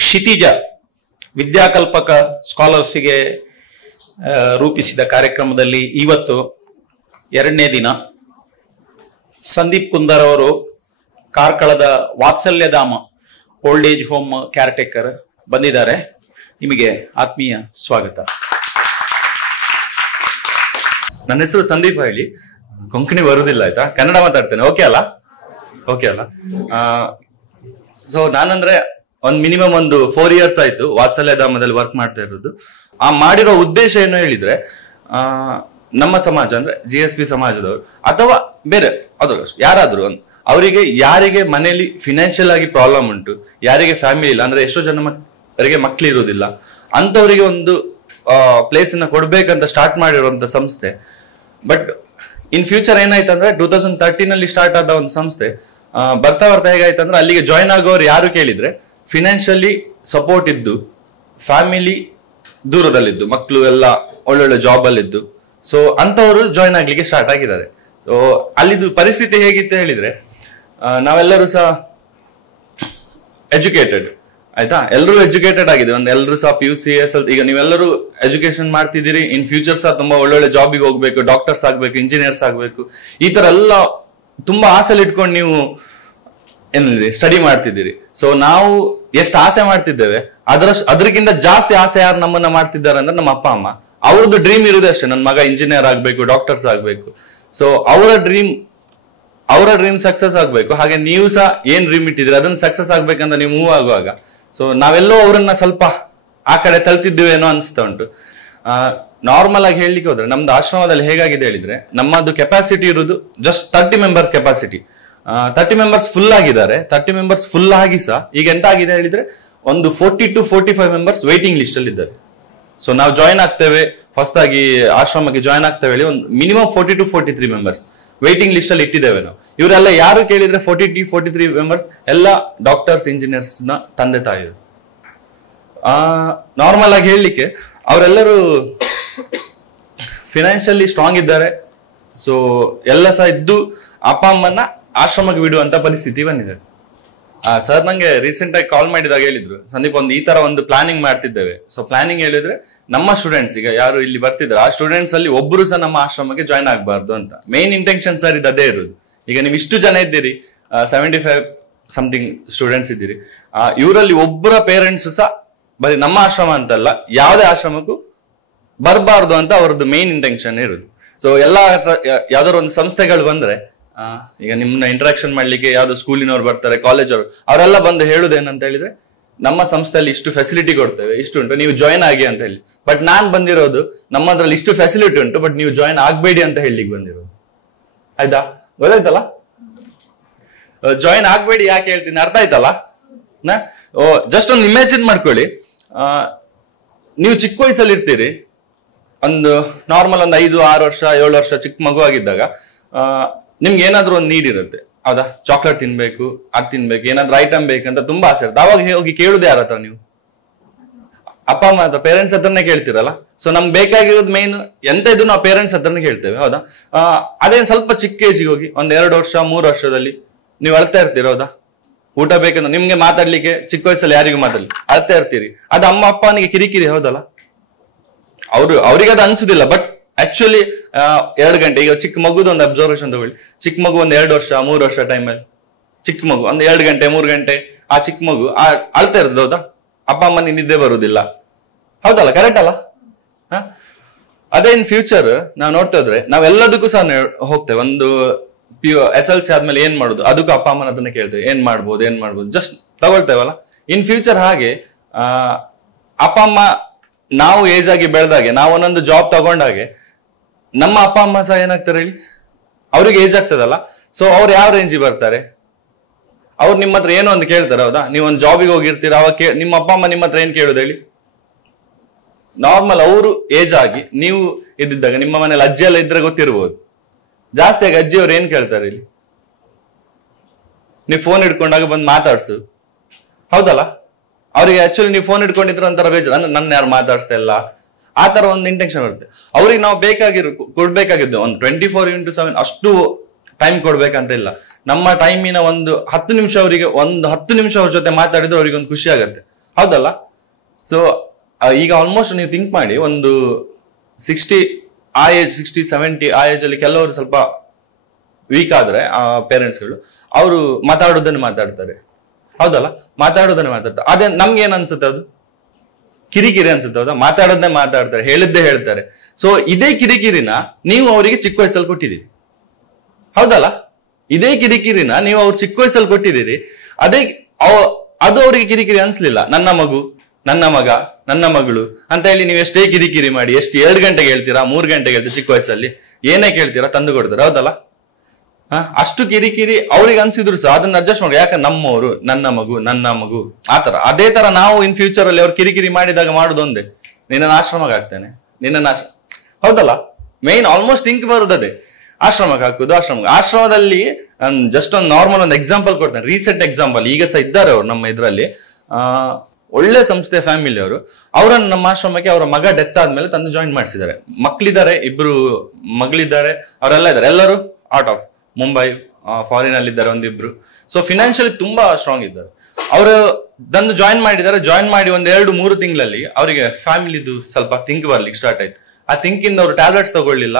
ಕ್ಷಿತಿಜ ವಿದ್ಯಾಕಲ್ಪಕ ಸ್ಕಾಲರ್ಸ್ಗೆ ರೂಪಿಸಿದ ಕಾರ್ಯಕ್ರಮದಲ್ಲಿ ಇವತ್ತು ಎರಡನೇ ದಿನ ಸಂದೀಪ್ ಕುಂದರ್ ಅವರು ಕಾರ್ಕಳದ Vatsalyadhama old age home caretaker ಬಂದಿದ್ದಾರೆ. ನಿಮಗೆ ಆತ್ಮೀಯ ಸ್ವಾಗತ. ನನ್ನ ಹೆಸರು ಸಂದೀಪ್ ಹೇಳಿ, ಕೊಂಕಣಿ ಬರುವುದಿಲ್ಲ, ಆಯ್ತಾ? ಕನ್ನಡ ಮಾತಾಡ್ತೇನೆ. ಓಕೆ ಅಲ್ಲ? ಸೊ ನಾನಂದ್ರೆ ಮಿನಿಮಮ್ 4 years ಆಯ್ತು ವಾತ್ಸಲ್ಯಧಾಮದಲ್ಲಿ ವರ್ಕ್ ಮಾಡ್ತಾ ಇರೋದು. ಆ ಮಾಡಿರೋ ಉದ್ದೇಶ ಏನು ಹೇಳಿದ್ರೆ, ನಮ್ಮ ಸಮಾಜ ಅಂದ್ರೆ GSP ಸಮಾಜದವರು ಅಥವಾ ಬೇರೆ ಅದು ಯಾರಾದ್ರೂ ಅವರಿಗೆ ಯಾರಿಗೆ ಮನೆಯಲ್ಲಿ ಫಿನಾನ್ಷಿಯಲ್ ಆಗಿ ಪ್ರಾಬ್ಲಮ್ ಉಂಟು, ಯಾರಿಗೆ ಫ್ಯಾಮಿಲಿ ಇಲ್ಲ ಅಂದ್ರೆ ಎಷ್ಟೋ ಜನರಿಗೆ ಮಕ್ಳು ಇರೋದಿಲ್ಲ, ಅಂತವರಿಗೆ ಒಂದು ಪ್ಲೇಸ್ ಅನ್ನ ಕೊಡ್ಬೇಕಂತ ಸ್ಟಾರ್ಟ್ ಮಾಡಿರುವಂತ ಸಂಸ್ಥೆ. ಬಟ್ ಇನ್ ಫ್ಯೂಚರ್ ಏನಾಯ್ತಂದ್ರೆ 2013 ಅಲ್ಲಿ ಸ್ಟಾರ್ಟ್ ಆದ ಒಂದು ಸಂಸ್ಥೆ ಬರ್ತಾ ಹೇಗಾಯ್ತಂದ್ರೆ ಅಲ್ಲಿಗೆ ಜಾಯ್ನ್ ಆಗೋರು ಯಾರು ಕೇಳಿದ್ರೆ ಫಿನಾನ್ಷಿಯಲಿ ಸಪೋರ್ಟ್ ಇದ್ದು, ಫ್ಯಾಮಿಲಿ ದೂರದಲ್ಲಿದ್ದು, ಮಕ್ಕಳು ಎಲ್ಲ ಒಳ್ಳೊಳ್ಳೆ ಜಾಬ್ ಅಲ್ಲಿದ್ದು, ಸೊ ಅಂತವರು ಜಾಯ್ನ್ ಆಗ್ಲಿಕ್ಕೆ ಸ್ಟಾರ್ಟ್ ಆಗಿದ್ದಾರೆ. ಸೊ ಅಲ್ಲಿದ್ದು ಪರಿಸ್ಥಿತಿ ಹೇಗಿತ್ತು ಹೇಳಿದ್ರೆ, ನಾವೆಲ್ಲರೂ ಸಹ ಎಜುಕೇಟೆಡ್, ಆಯ್ತಾ? ಎಲ್ಲರೂ ಎಜುಕೇಟೆಡ್ ಆಗಿದೆ, ಎಲ್ಲರೂ ಸಹ PUC SL. ಈಗ ನೀವೆಲ್ಲರೂ ಎಜುಕೇಶನ್ ಮಾಡ್ತಿದ್ದೀರಿ, ಇನ್ ಫ್ಯೂಚರ್ ಸಹ ತುಂಬಾ ಒಳ್ಳೊಳ್ಳೆ ಜಾಬಿಗೆ ಹೋಗ್ಬೇಕು, ಡಾಕ್ಟರ್ಸ್ ಆಗ್ಬೇಕು, ಇಂಜಿನಿಯರ್ಸ್ ಆಗ್ಬೇಕು, ಈ ತರ ಎಲ್ಲ ತುಂಬಾ ಆಸೆಲಿ ಇಟ್ಕೊಂಡು ನೀವು ಏನಿದೆ ಸ್ಟಡಿ ಮಾಡ್ತಿದ್ದೀರಿ. ಸೊ ನಾವು ಎಷ್ಟು ಆಸೆ ಮಾಡ್ತಿದ್ದೇವೆ ಅದಕ್ಕಿಂತ ಜಾಸ್ತಿ ಆಸೆ ಯಾರು ನಮ್ಮನ್ನ ಮಾಡ್ತಿದ್ದಾರೆ ಅಂದ್ರೆ ನಮ್ಮ ಅಪ್ಪ ಅಮ್ಮ. ಅವ್ರದ್ದು ಡ್ರೀಮ್ ಇರುದೇ ಅಷ್ಟೇ, ನನ್ನ ಮಗ ಇಂಜಿನಿಯರ್ ಆಗ್ಬೇಕು, ಡಾಕ್ಟರ್ಸ್ ಆಗ್ಬೇಕು. ಸೊ ಅವರ ಡ್ರೀಮ್ ಸಕ್ಸಸ್ ಆಗ್ಬೇಕು. ಹಾಗೆ ನೀವು ಸಹ ಏನ್ ಡ್ರೀಮ್ ಇಟ್ಟಿದ್ರೆ ಅದನ್ನ ಸಕ್ಸಸ್ ಆಗ್ಬೇಕಂತ ನೀವು ಮೂವ್ ಆಗುವಾಗ, ಸೊ ನಾವೆಲ್ಲೋ ಅವರನ್ನ ಸ್ವಲ್ಪ ಆ ಕಡೆ ತಳ್ತಿದ್ದೇವೇನೋ ಅನ್ಸ್ತಾ ಉಂಟು. ನಾರ್ಮಲ್ ಆಗಿ ಹೇಳಲಿಕ್ಕೆ ಹೋದ್ರೆ ನಮ್ದು ಆಶ್ರಮದಲ್ಲಿ ಹೇಗಾಗಿದೆ ಹೇಳಿದ್ರೆ, ನಮ್ಮದು ಕೆಪಾಸಿಟಿ ಇರುವುದು just 30 members capacity. 30 members full ಆಗಿದ್ದಾರೆ. 30 ಮೆಂಬರ್ಸ್ ಫುಲ್ ಆಗಿ ಸಹ ಈಗ ಎಂತ ಆಗಿದೆ ಹೇಳಿದ್ರೆ, ಒಂದು 40 to 45 ಮೆಂಬರ್ಸ್ ವೈಟಿಂಗ್ ಲಿಸ್ಟ್ ಅಲ್ಲಿ ಇದ್ದಾರೆ. ಸೊ ನಾವು ಜಾಯ್ನ್ ಆಗ್ತೇವೆ, ಹೊಸದಾಗಿ ಆಶ್ರಮಕ್ಕೆ ಜಾಯ್ನ್ ಆಗ್ತೇವೆ ಹೇಳಿ ಒಂದು minimum 40 to 43 members waiting list ಅಲ್ಲಿ ಇಟ್ಟಿದ್ದೇವೆ ನಾವು. ಇವರೆಲ್ಲ ಯಾರು ಕೇಳಿದ್ರೆ 40 to 43 ಮೆಂಬರ್ಸ್ ಎಲ್ಲ ಡಾಕ್ಟರ್ಸ್, ಇಂಜಿನಿಯರ್ಸ್ ನ ತಂದೆ ತಾಯಿರು. ನಾರ್ಮಲ್ ಆಗಿ ಹೇಳಲಿಕ್ಕೆ ಅವರೆಲ್ಲರೂ ಫಿನಾನ್ಷಿಯಲಿ ಸ್ಟ್ರಾಂಗ್ ಇದ್ದಾರೆ. ಸೊ ಎಲ್ಲ ಸಹ ಇದ್ದು ಅಪ್ಪ ಅಮ್ಮನ ಆಶ್ರಮಕ್ಕೆ ಬಿಡುವಂತ ಪರಿಸ್ಥಿತಿ ಬಂದಿದೆ. ಸರ್ ನಂಗೆ ರೀಸೆಂಟ್ ಆಗಿ ಕಾಲ್ ಮಾಡಿದಾಗ ಹೇಳಿದ್ರು, ಸಂದೀಪ್ ಈ ತರ ಒಂದು ಪ್ಲಾನಿಂಗ್ ಮಾಡ್ತಿದ್ದೇವೆ. ಸೊ ಪ್ಲಾನಿಂಗ್ ಹೇಳಿದ್ರೆ ನಮ್ಮ ಸ್ಟೂಡೆಂಟ್ಸ್ ಈಗ ಯಾರು ಇಲ್ಲಿ ಬರ್ತಿದ್ದಾರೆ, ಆ ಸ್ಟೂಡೆಂಟ್ಸ್ ಅಲ್ಲಿ ಒಬ್ರು ಸಹ ನಮ್ಮ ಆಶ್ರಮಕ್ಕೆ ಜಾಯ್ನ್ ಆಗ್ಬಾರ್ದು ಅಂತ ಮೇನ್ ಇಂಟೆನ್ಷನ್ ಸರ್ ಅದೇ ಇರೋದು. ಈಗ ನೀವು ಇಷ್ಟು ಜನ ಇದ್ದೀರಿ, 75 ಸಮಥಿಂಗ್ ಸ್ಟೂಡೆಂಟ್ಸ್ ಇದ್ದೀರಿ, ಇವರಲ್ಲಿ ಒಬ್ಬರ ಪೇರೆಂಟ್ಸ್ ಸಹ ಬರೀ ನಮ್ಮ ಆಶ್ರಮ ಅಂತಲ್ಲ ಯಾವುದೇ ಆಶ್ರಮಕ್ಕೂ ಬರಬಾರ್ದು ಅಂತ ಅವರದ್ದು ಮೇನ್ ಇಂಟೆನ್ಷನ್ ಇರೋದು. ಸೊ ಎಲ್ಲ ಯಾವ್ದಾದ್ರು ಒಂದು ಸಂಸ್ಥೆಗಳು ಬಂದ್ರೆ, ಈಗ ನಿಮ್ಮನ್ನ ಇಂಟರಾಕ್ಷನ್ ಮಾಡ್ಲಿಕ್ಕೆ ಯಾವ್ದು ಸ್ಕೂಲಿನವ್ರು ಬರ್ತಾರೆ, ಕಾಲೇಜ್ ಅವರು, ಅವರೆಲ್ಲ ಬಂದು ಹೇಳುದೇನಂತ ಹೇಳಿದ್ರೆ, ನಮ್ಮ ಸಂಸ್ಥೆಯಲ್ಲಿ ಇಷ್ಟು ಫೆಸಿಲಿಟಿ ಕೊಡ್ತೇವೆ, ಇಷ್ಟು ಉಂಟು, ನೀವು ಜಾಯ್ನ್ ಆಗಿ ಅಂತ ಹೇಳಿ. ಬಟ್ ನಾನ್ ಬಂದಿರೋದು ನಮ್ಮದ್ರಲ್ಲಿ ಇಷ್ಟು ಫೆಸಿಲಿಟಿ ಉಂಟು, ಬಟ್ ನೀವು ಜಾಯ್ನ್ ಆಗ್ಬೇಡಿ ಅಂತ ಹೇಳಿಕ್ ಬಂದಿರೋದು. ಆಯ್ತಾ? ಗೊತ್ತಾಯ್ತಲ್ಲ? ಜಾಯ್ನ್ ಆಗ್ಬೇಡಿ ಯಾಕೆ ಹೇಳ್ತೀನಿ ಅರ್ಥ ಆಯ್ತಲ್ಲ? ಜಸ್ಟ್ ಒಂದು ಇಮ್ಯಾಜಿನ್ ಮಾಡ್ಕೊಳ್ಳಿ, ನೀವು ಚಿಕ್ಕ ವಯಸ್ಸಲ್ಲಿ ಇರ್ತೀರಿ, ಒಂದು ನಾರ್ಮಲ್ ಒಂದು 5, 6 ವರ್ಷ 7 ವರ್ಷ ಚಿಕ್ಕ ಮಗು ಆಗಿದ್ದಾಗ ನಿಮ್ಗೆ ಏನಾದ್ರು ಒಂದು ನೀಡ್ ಇರುತ್ತೆ, ಹೌದಾ? ಚಾಕ್ಲೇಟ್ ತಿನ್ಬೇಕು, ಅದ್ ತಿನ್ಬೇಕು, ಏನಾದ್ರು ಐಟಮ್ ಬೇಕಂತ ತುಂಬಾ ಆಸೆ ಇರುತ್ತೆ. ಅವಾಗ ಹೋಗಿ ಕೇಳುದು ಯಾರ ಹತ್ರ? ನೀವು ಅಪ್ಪ ಅಮ್ಮ ಹತ್ರ, ಪೇರೆಂಟ್ಸ್ ಹತ್ರನೇ ಕೇಳ್ತೀರಲ್ಲ. ಸೊ ನಮ್ಗೆ ಬೇಕಾಗಿರೋದು ಮೇನ್ ಎಂತ ಇದ್ರು ನಾವು ಪೇರೆಂಟ್ಸ್ ಹತ್ರನೇ ಕೇಳ್ತೇವೆ, ಹೌದಾ? ಅದೇನ್ ಸ್ವಲ್ಪ ಚಿಕ್ಕ ಏಜಿಗೆ ಹೋಗಿ ಒಂದ್ 2 ವರ್ಷ 3 ವರ್ಷದಲ್ಲಿ ನೀವು ಅಳ್ತಾ ಇರ್ತೀರ, ಹೌದಾ? ಊಟ ಬೇಕಂದ್ರೆ ನಿಮ್ಗೆ ಮಾತಾಡ್ಲಿಕ್ಕೆ ಚಿಕ್ಕ ವಯಸ್ಸಲ್ಲಿ ಯಾರಿಗೂ ಮಾತಾಡ್ಲಿ ಅಳ್ತಾ ಇರ್ತೀರಿ. ಅದು ಅಮ್ಮ ಅಪ್ಪನಿಗೆ ಕಿರಿಕಿರಿ, ಹೌದಲ್ಲ? ಅವ್ರಿಗೆ ಅದು ಅನ್ಸುದಿಲ್ಲ. ಬಟ್ ಆಕ್ಚುಲಿ 2 ಗಂಟೆ, ಈಗ ಚಿಕ್ಕ ಮಗುದು ಒಂದು ಅಬ್ಸರ್ವೇಷನ್ ತಗೊಳ್ಳಿ, ಚಿಕ್ಕ ಮಗು ಒಂದ್ 2 ವರ್ಷ 3 ವರ್ಷ ಟೈಮಲ್ಲಿ ಚಿಕ್ಕ ಮಗು ಒಂದು 2 ಗಂಟೆ 3 ಗಂಟೆ ಆ ಚಿಕ್ಕ ಮಗು ಅಳ್ತಾ ಇರ್ತದೆ, ಹೌದಾ? ಅಪ್ಪ ಅಮ್ಮನಿಗೆ ನಿದ್ದೆ ಬರುವುದಿಲ್ಲ, ಹೌದಲ್ಲ? ಕರೆಕ್ಟ್ ಅಲ್ಲ? ಅದೇ ಇನ್ ಫ್ಯೂಚರ್ ನಾವು ನೋಡ್ತಾ ಇದ್ರೆ ನಾವೆಲ್ಲದಕ್ಕೂ ಸಹ ಹೋಗ್ತೇವೆ. ಒಂದು SLC ಆದ್ಮೇಲೆ ಏನ್ ಮಾಡುದು, ಅದಕ್ಕೂ ಅಪ್ಪ ಅಮ್ಮನ ಅದನ್ನ ಕೇಳ್ತೇವೆ, ಏನ್ ಮಾಡ್ಬೋದು ಜಸ್ಟ್ ತಗೊಳ್ತೇವಲ್ಲ. ಇನ್ ಫ್ಯೂಚರ್ ಹಾಗೆ ಅಪ್ಪ ಅಮ್ಮ ನಾವು ಏಜ್ ಆಗಿ ಬೆಳೆದಾಗೆ, ನಾವು ಒಂದೊಂದು ಜಾಬ್ ತಗೊಂಡಾಗೆ ನಮ್ಮ ಅಪ್ಪ ಅಮ್ಮ ಸಹ ಏನಾಗ್ತಾರೆ ಹೇಳಿ, ಅವ್ರಿಗೆ ಏಜ್ ಆಗ್ತದಲ್ಲ. ಸೊ ಅವ್ರು ಯಾವ ರೇಂಜಿಗೆ ಬರ್ತಾರೆ? ಅವ್ರು ನಿಮ್ಮ ಹತ್ರ ಏನೋ ಒಂದು ಕೇಳ್ತಾರೆ, ಹೌದಾ? ನೀವು ಒಂದು ಜಾಬಿಗೆ ಹೋಗಿರ್ತೀರ, ಅವಾಗ ನಿಮ್ಮ ಅಪ್ಪ ಅಮ್ಮ ನಿಮ್ಮ ಹತ್ರ ಏನ್ ಕೇಳುದು ಹೇಳಿ? ನಾರ್ಮಲ್ ಅವರು ಏಜ್ ಆಗಿ ನೀವು ಇದ್ದಿದ್ದಾಗ ನಿಮ್ಮ ಮನೇಲಿ ಅಜ್ಜಿ ಎಲ್ಲ ಇದ್ರೆ ಗೊತ್ತಿರ್ಬೋದು, ಜಾಸ್ತಿಯಾಗಿ ಅಜ್ಜಿಯವ್ರು ಏನ್ ಕೇಳ್ತಾರೆ ಇಲ್ಲಿ? ನೀವು ಫೋನ್ ಹಿಡ್ಕೊಂಡಾಗ ಬಂದು ಮಾತಾಡ್ಸು, ಹೌದಲ್ಲ? ಅವ್ರಿಗೆ ಆಕ್ಚುಲಿ ನೀವು ಫೋನ್ ಹಿಡ್ಕೊಂಡಿದ್ರು ಒಂಥರ ಬೇಜಾರು, ನನ್ನ ಯಾರು ಮಾತಾಡ್ಸ್ತಾ ಇಲ್ಲ, ಆ ತರ ಒಂದು ಇಂಟೆನ್ಷನ್ ಬರುತ್ತೆ. ಅವ್ರಿಗೆ ನಾವು ಕೊಡ್ಬೇಕಾಗಿದ್ದು ಒಂದು 24x7 ಅಷ್ಟು ಟೈಮ್ ಕೊಡ್ಬೇಕಂತ ಇಲ್ಲ. ನಮ್ಮ ಟೈಮಿನ ಒಂದು 10 ನಿಮಿಷ ಅವರಿಗೆ, ಒಂದು 10 ನಿಮಿಷ ಅವ್ರ ಜೊತೆ ಮಾತಾಡಿದ್ರೆ ಅವ್ರಿಗೆ ಒಂದು ಖುಷಿ ಆಗತ್ತೆ. ಹೌದಲ್ಲ? ಸೊ ಈಗ ಆಲ್ಮೋಸ್ಟ್ ನೀವು ಥಿಂಕ್ ಮಾಡಿ, ಒಂದು 60 ಆ ಏಜ್, 60, 70 ಆ ಏಜ್ ಅಲ್ಲಿ ಕೆಲವರು ಸ್ವಲ್ಪ ವೀಕ್ ಆದ್ರೆ ಆ ಪೇರೆಂಟ್ಸ್ಗಳು, ಅವರು ಮಾತಾಡೋದನ್ನ ಮಾತಾಡ್ತಾರೆ. ಹೌದಲ್ಲ? ಮಾತಾಡೋದನ್ನ ಮಾತಾಡ್ತಾರೆ. ಅದೇ ನಮ್ಗೆ ಏನ್ ಅನ್ಸುತ್ತೆ? ಅದು ಕಿರಿಕಿರಿ ಅನ್ಸುತ್ತೆ. ಹೌದಾ? ಮಾತಾಡೋದನ್ನೇ ಮಾತಾಡ್ತಾರೆ, ಹೇಳಿದ್ದೇ ಹೇಳ್ತಾರೆ. ಸೊ ಇದೇ ಕಿರಿಕಿರಿನ ನೀವು ಅವರಿಗೆ ಚಿಕ್ಕ ವಯಸ್ಸಲ್ಲಿ ಕೊಟ್ಟಿದ್ದೀರಿ. ಹೌದಲ್ಲ? ಇದೇ ಕಿರಿಕಿರಿನ ನೀವು ಅವ್ರು ಚಿಕ್ಕ ವಯಸ್ಸಲ್ಲಿ ಕೊಟ್ಟಿದ್ದೀರಿ. ಅದೇ ಅದು ಅವರಿಗೆ ಕಿರಿಕಿರಿ ಅನ್ಸ್ಲಿಲ್ಲ. ನನ್ನ ಮಗು, ನನ್ನ ಮಗ, ನನ್ನ ಮಗಳು ಅಂತ ಹೇಳಿ ನೀವು ಎಷ್ಟೇ ಕಿರಿಕಿರಿ ಮಾಡಿ, ಎಷ್ಟು 2 ಗಂಟೆಗೆ ಹೇಳ್ತೀರಾ, 3 ಗಂಟೆಗೆ ಹೇಳ್ತೀರಾ, ಚಿಕ್ಕ ವಯಸ್ಸಲ್ಲಿ ಏನೇ ಕೇಳ್ತೀರಾ ತಂದು ಕೊಡ್ತಾರೆ. ಹೌದಲ್ಲ? ಅಷ್ಟು ಕಿರಿಕಿರಿ ಅವ್ರಿಗೆ ಅನ್ಸಿದ್ರು ಸಹ ಅದನ್ನ ಅಡ್ಜಸ್ಟ್ ಮಾಡಿ. ಯಾಕೆ? ನಮ್ಮವರು, ನನ್ನ ಮಗು, ನನ್ನ ಮಗು, ಆತರ. ಅದೇ ತರ ನಾವು ಇನ್ ಫ್ಯೂಚರ್ ಅಲ್ಲಿ ಅವ್ರು ಕಿರಿಕಿರಿ ಮಾಡಿದಾಗ ಮಾಡೋದೊಂದೇ, ನಿನ್ನ ಆಶ್ರಮಕ್ಕೆ ಹಾಕ್ತೇನೆ, ನಿನ್ನ ಹೌದಲ್ಲ? ಮೇನ್ ಆಲ್ಮೋಸ್ಟ್ ಥಿಂಕ್ ಬರುದೇ ಆಶ್ರಮಕ್ಕೆ ಹಾಕುದು. ಆಶ್ರಮದಲ್ಲಿ ಜಸ್ಟ್ ಒಂದು ನಾರ್ಮಲ್ ಒಂದು ಎಕ್ಸಾಂಪಲ್ ಕೊಡ್ತೇನೆ, ರೀಸೆಂಟ್ ಎಕ್ಸಾಂಪಲ್. ಈಗ ಸಹ ಇದ್ದಾರೆ ಅವ್ರು ನಮ್ಮ ಇದರಲ್ಲಿ, ಒಳ್ಳೆ ಸಂಸ್ಥೆ ಫ್ಯಾಮಿಲಿ ಅವರು. ಅವರನ್ನು ನಮ್ಮ ಆಶ್ರಮಕ್ಕೆ ಅವರ ಮಗ ಡೆತ್ ಆದ್ಮೇಲೆ ತಂದು ಜಾಯಿನ್ ಮಾಡಿಸಿದ್ದಾರೆ. ಮಕ್ಳಿದ್ದಾರೆ, 2 ಮಗಳಿದ್ದಾರೆ, ಅವರೆಲ್ಲ ಇದ್ದಾರೆ. ಎಲ್ಲರೂ ಔಟ್ ಆಫ್ ಮುಂಬೈ, ಫಾರಿನ್ ಅಲ್ಲಿ ಇದ್ದಾರೆ ಒಂದಿಬ್ರು. ಸೊ ಫಿನಾನ್ಷಿಯಲಿ ತುಂಬಾ ಸ್ಟ್ರಾಂಗ್ ಇದ್ದಾರೆ. ಅವರು ತಂದು ಜಾಯಿನ್ ಮಾಡಿದ್ದಾರೆ. ಜಾಯಿನ್ ಮಾಡಿ 1-2-3 ತಿಂಗಳಲ್ಲಿ ಅವರಿಗೆ ಫ್ಯಾಮಿಲಿದು ಸ್ವಲ್ಪ ಥಿಂಕ್ ಬರ್ಲಿಕ್ಕೆ ಸ್ಟಾರ್ಟ್ ಆಯ್ತು. ಆ ಥಿಂಕಿಂದ ಅವರು ಟ್ಯಾಬ್ಲೆಟ್ಸ್ ತಗೊಳ್ಳಿಲ್ಲ,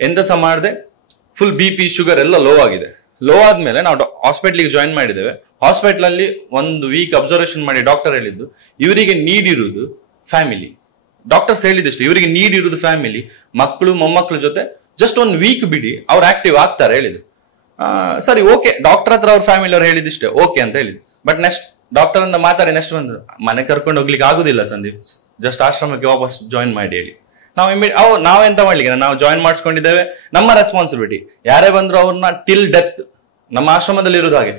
ಎಂತ ಸಹ ಮಾಡದೆ ಫುಲ್ BP, ಶುಗರ್ ಎಲ್ಲ ಲೋ ಆಗಿದೆ. ಲೋ ಆದ್ಮೇಲೆ ನಾವು ಹಾಸ್ಪಿಟ್ಲಿಗೆ ಜಾಯಿನ್ ಮಾಡಿದ್ದೇವೆ. ಹಾಸ್ಪಿಟಲ್ ಅಲ್ಲಿ 1 ವೀಕ್ ಅಬ್ಸರ್ವೇಷನ್ ಮಾಡಿ ಡಾಕ್ಟರ್ ಹೇಳಿದ್ದು, ಇವರಿಗೆ ನೀಡ್ ಇರುವುದು ಫ್ಯಾಮಿಲಿ. ಡಾಕ್ಟರ್ಸ್ ಹೇಳಿದಷ್ಟು ಇವರಿಗೆ ನೀಡ್ ಇರುವುದು ಫ್ಯಾಮಿಲಿ, ಮಕ್ಕಳು ಮೊಮ್ಮಕ್ಕಳ ಜೊತೆ ಜಸ್ಟ್ 1 ವೀಕ್ ಬಿಡಿ, ಅವ್ರು ಆಕ್ಟಿವ್ ಆಗ್ತಾರೆ ಹೇಳಿದ್ರು. ಸರಿ, ಓಕೆ, ಡಾಕ್ಟರ್ ಹತ್ರ ಅವ್ರ ಫ್ಯಾಮಿಲಿ ಅವ್ರು ಹೇಳಿದಿಷ್ಟೇ ಓಕೆ ಅಂತ ಹೇಳಿದ್ರು. ಬಟ್ ನೆಕ್ಸ್ಟ್ ಡಾಕ್ಟರ್ ಅಂತ ಮಾತಾಡಿ ನೆಕ್ಸ್ಟ್ ಬಂದ್ರು, ಮನೆ ಕರ್ಕೊಂಡು ಹೋಗ್ಲಿಕ್ಕೆ ಆಗುದಿಲ್ಲ ಸಂದೀಪ್, ಜಸ್ಟ್ ಆಶ್ರಮಕ್ಕೆ ವಾಪಸ್ ಜಾಯಿನ್ ಮಾಡಿ ಹೇಳಿ. ನಾವೆಂತ ಮಾಡ್ಲಿಕ್ಕೆ, ನಾವು ಜಾಯಿನ್ ಮಾಡಿಸ್ಕೊಂಡಿದ್ದೇವೆ, ನಮ್ಮ ರೆಸ್ಪಾನ್ಸಿಬಿಲಿಟಿ. ಯಾರೇ ಬಂದ್ರು ಅವ್ರನ್ನ ಟಿಲ್ ಡೆತ್, ನಮ್ಮ ಆಶ್ರಮದಲ್ಲಿ ಇರೋದು ಹಾಗೆ,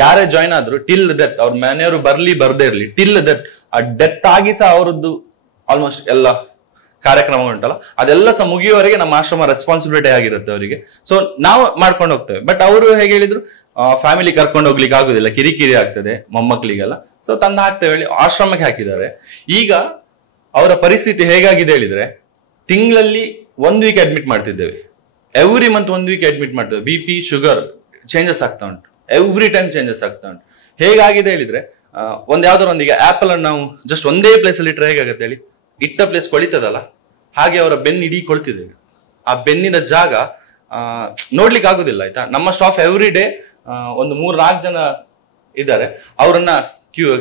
ಯಾರೇ ಜಾಯಿನ್ ಆದ್ರು ಟಿಲ್ ಡೆತ್, ಅವ್ರ ಮನೆಯವರು ಬರ್ಲಿ ಬರ್ದೇ ಇರ್ಲಿ, ಟಿಲ್ ಡೆತ್. ಆ ಡೆತ್ ಆಗಿ ಸಹ ಅವರದ್ದು ಆಲ್ಮೋಸ್ಟ್ ಎಲ್ಲ ಕಾರ್ಯಕ್ರಮ ಉಂಟಲ್ಲ ಅದೆಲ್ಲ ಸಹ ಮುಗಿಯುವವರೆಗೆ ನಮ್ಮ ಆಶ್ರಮ ರೆಸ್ಪಾನ್ಸಿಬಿಲಿಟಿ ಆಗಿರುತ್ತೆ ಅವರಿಗೆ. ಸೊ ನಾವು ಮಾಡ್ಕೊಂಡು ಹೋಗ್ತೇವೆ. ಬಟ್ ಅವರು ಹೇಗೆ ಹೇಳಿದ್ರು, ಫ್ಯಾಮಿಲಿ ಕರ್ಕೊಂಡು ಹೋಗ್ಲಿಕ್ಕೆ ಆಗುದಿಲ್ಲ, ಕಿರಿಕಿರಿ ಆಗ್ತದೆ ಮೊಮ್ಮಕ್ಕಳಿಗೆಲ್ಲ. ಸೊ ತಂದು ಹಾಕ್ತೇವೆ ಹೇಳಿ ಆಶ್ರಮಕ್ಕೆ ಹಾಕಿದ್ದಾರೆ. ಈಗ ಅವರ ಪರಿಸ್ಥಿತಿ ಹೇಗಾಗಿದೆ ಹೇಳಿದ್ರೆ, ತಿಂಗಳಲ್ಲಿ 1 ವೀಕ್ ಅಡ್ಮಿಟ್ ಮಾಡ್ತಿದ್ದೇವೆ, ಎವ್ರಿ ಮಂತ್ 1 ವೀಕ್ ಅಡ್ಮಿಟ್ ಮಾಡ್ತೇವೆ. BP, ಶುಗರ್ ಚೇಂಜಸ್ ಆಗ್ತಾ ಉಂಟು, ಎವ್ರಿ ಟೈಮ್ ಚೇಂಜಸ್ ಆಗ್ತಾ ಉಂಟು. ಹೇಗಾಗಿದೆ ಹೇಳಿದ್ರೆ, ಯಾವ್ದಾರು ಒಂದೀಗ ಆಪಲ್ ಅನ್ನು ನಾವು ಜಸ್ಟ್ ಒಂದೇ ಪ್ಲೇಸ್ ಅಲ್ಲಿ ಇಟ್ಟರೆ ಹೇಗಾಗತ್ತೆ ಹೇಳಿ, ಇಟ್ಟ ಪ್ಲೇಸ್ ಕೊಳಿತದಲ್ಲ, ಹಾಗೆ ಅವರ ಬೆನ್ನು ಇಡೀ ಕೊಳ್ತಿದ್ದೇವೆ. ಆ ಬೆನ್ನಿನ ಜಾಗ ನೋಡ್ಲಿಕ್ಕೆ ಆಗುದಿಲ್ಲ. ಆಯ್ತಾ? ನಮ್ಮ ಸ್ಟಾಫ್ ಎವ್ರಿ ಡೇ 3-4 ಜನ ಇದ್ದಾರೆ, ಅವರನ್ನ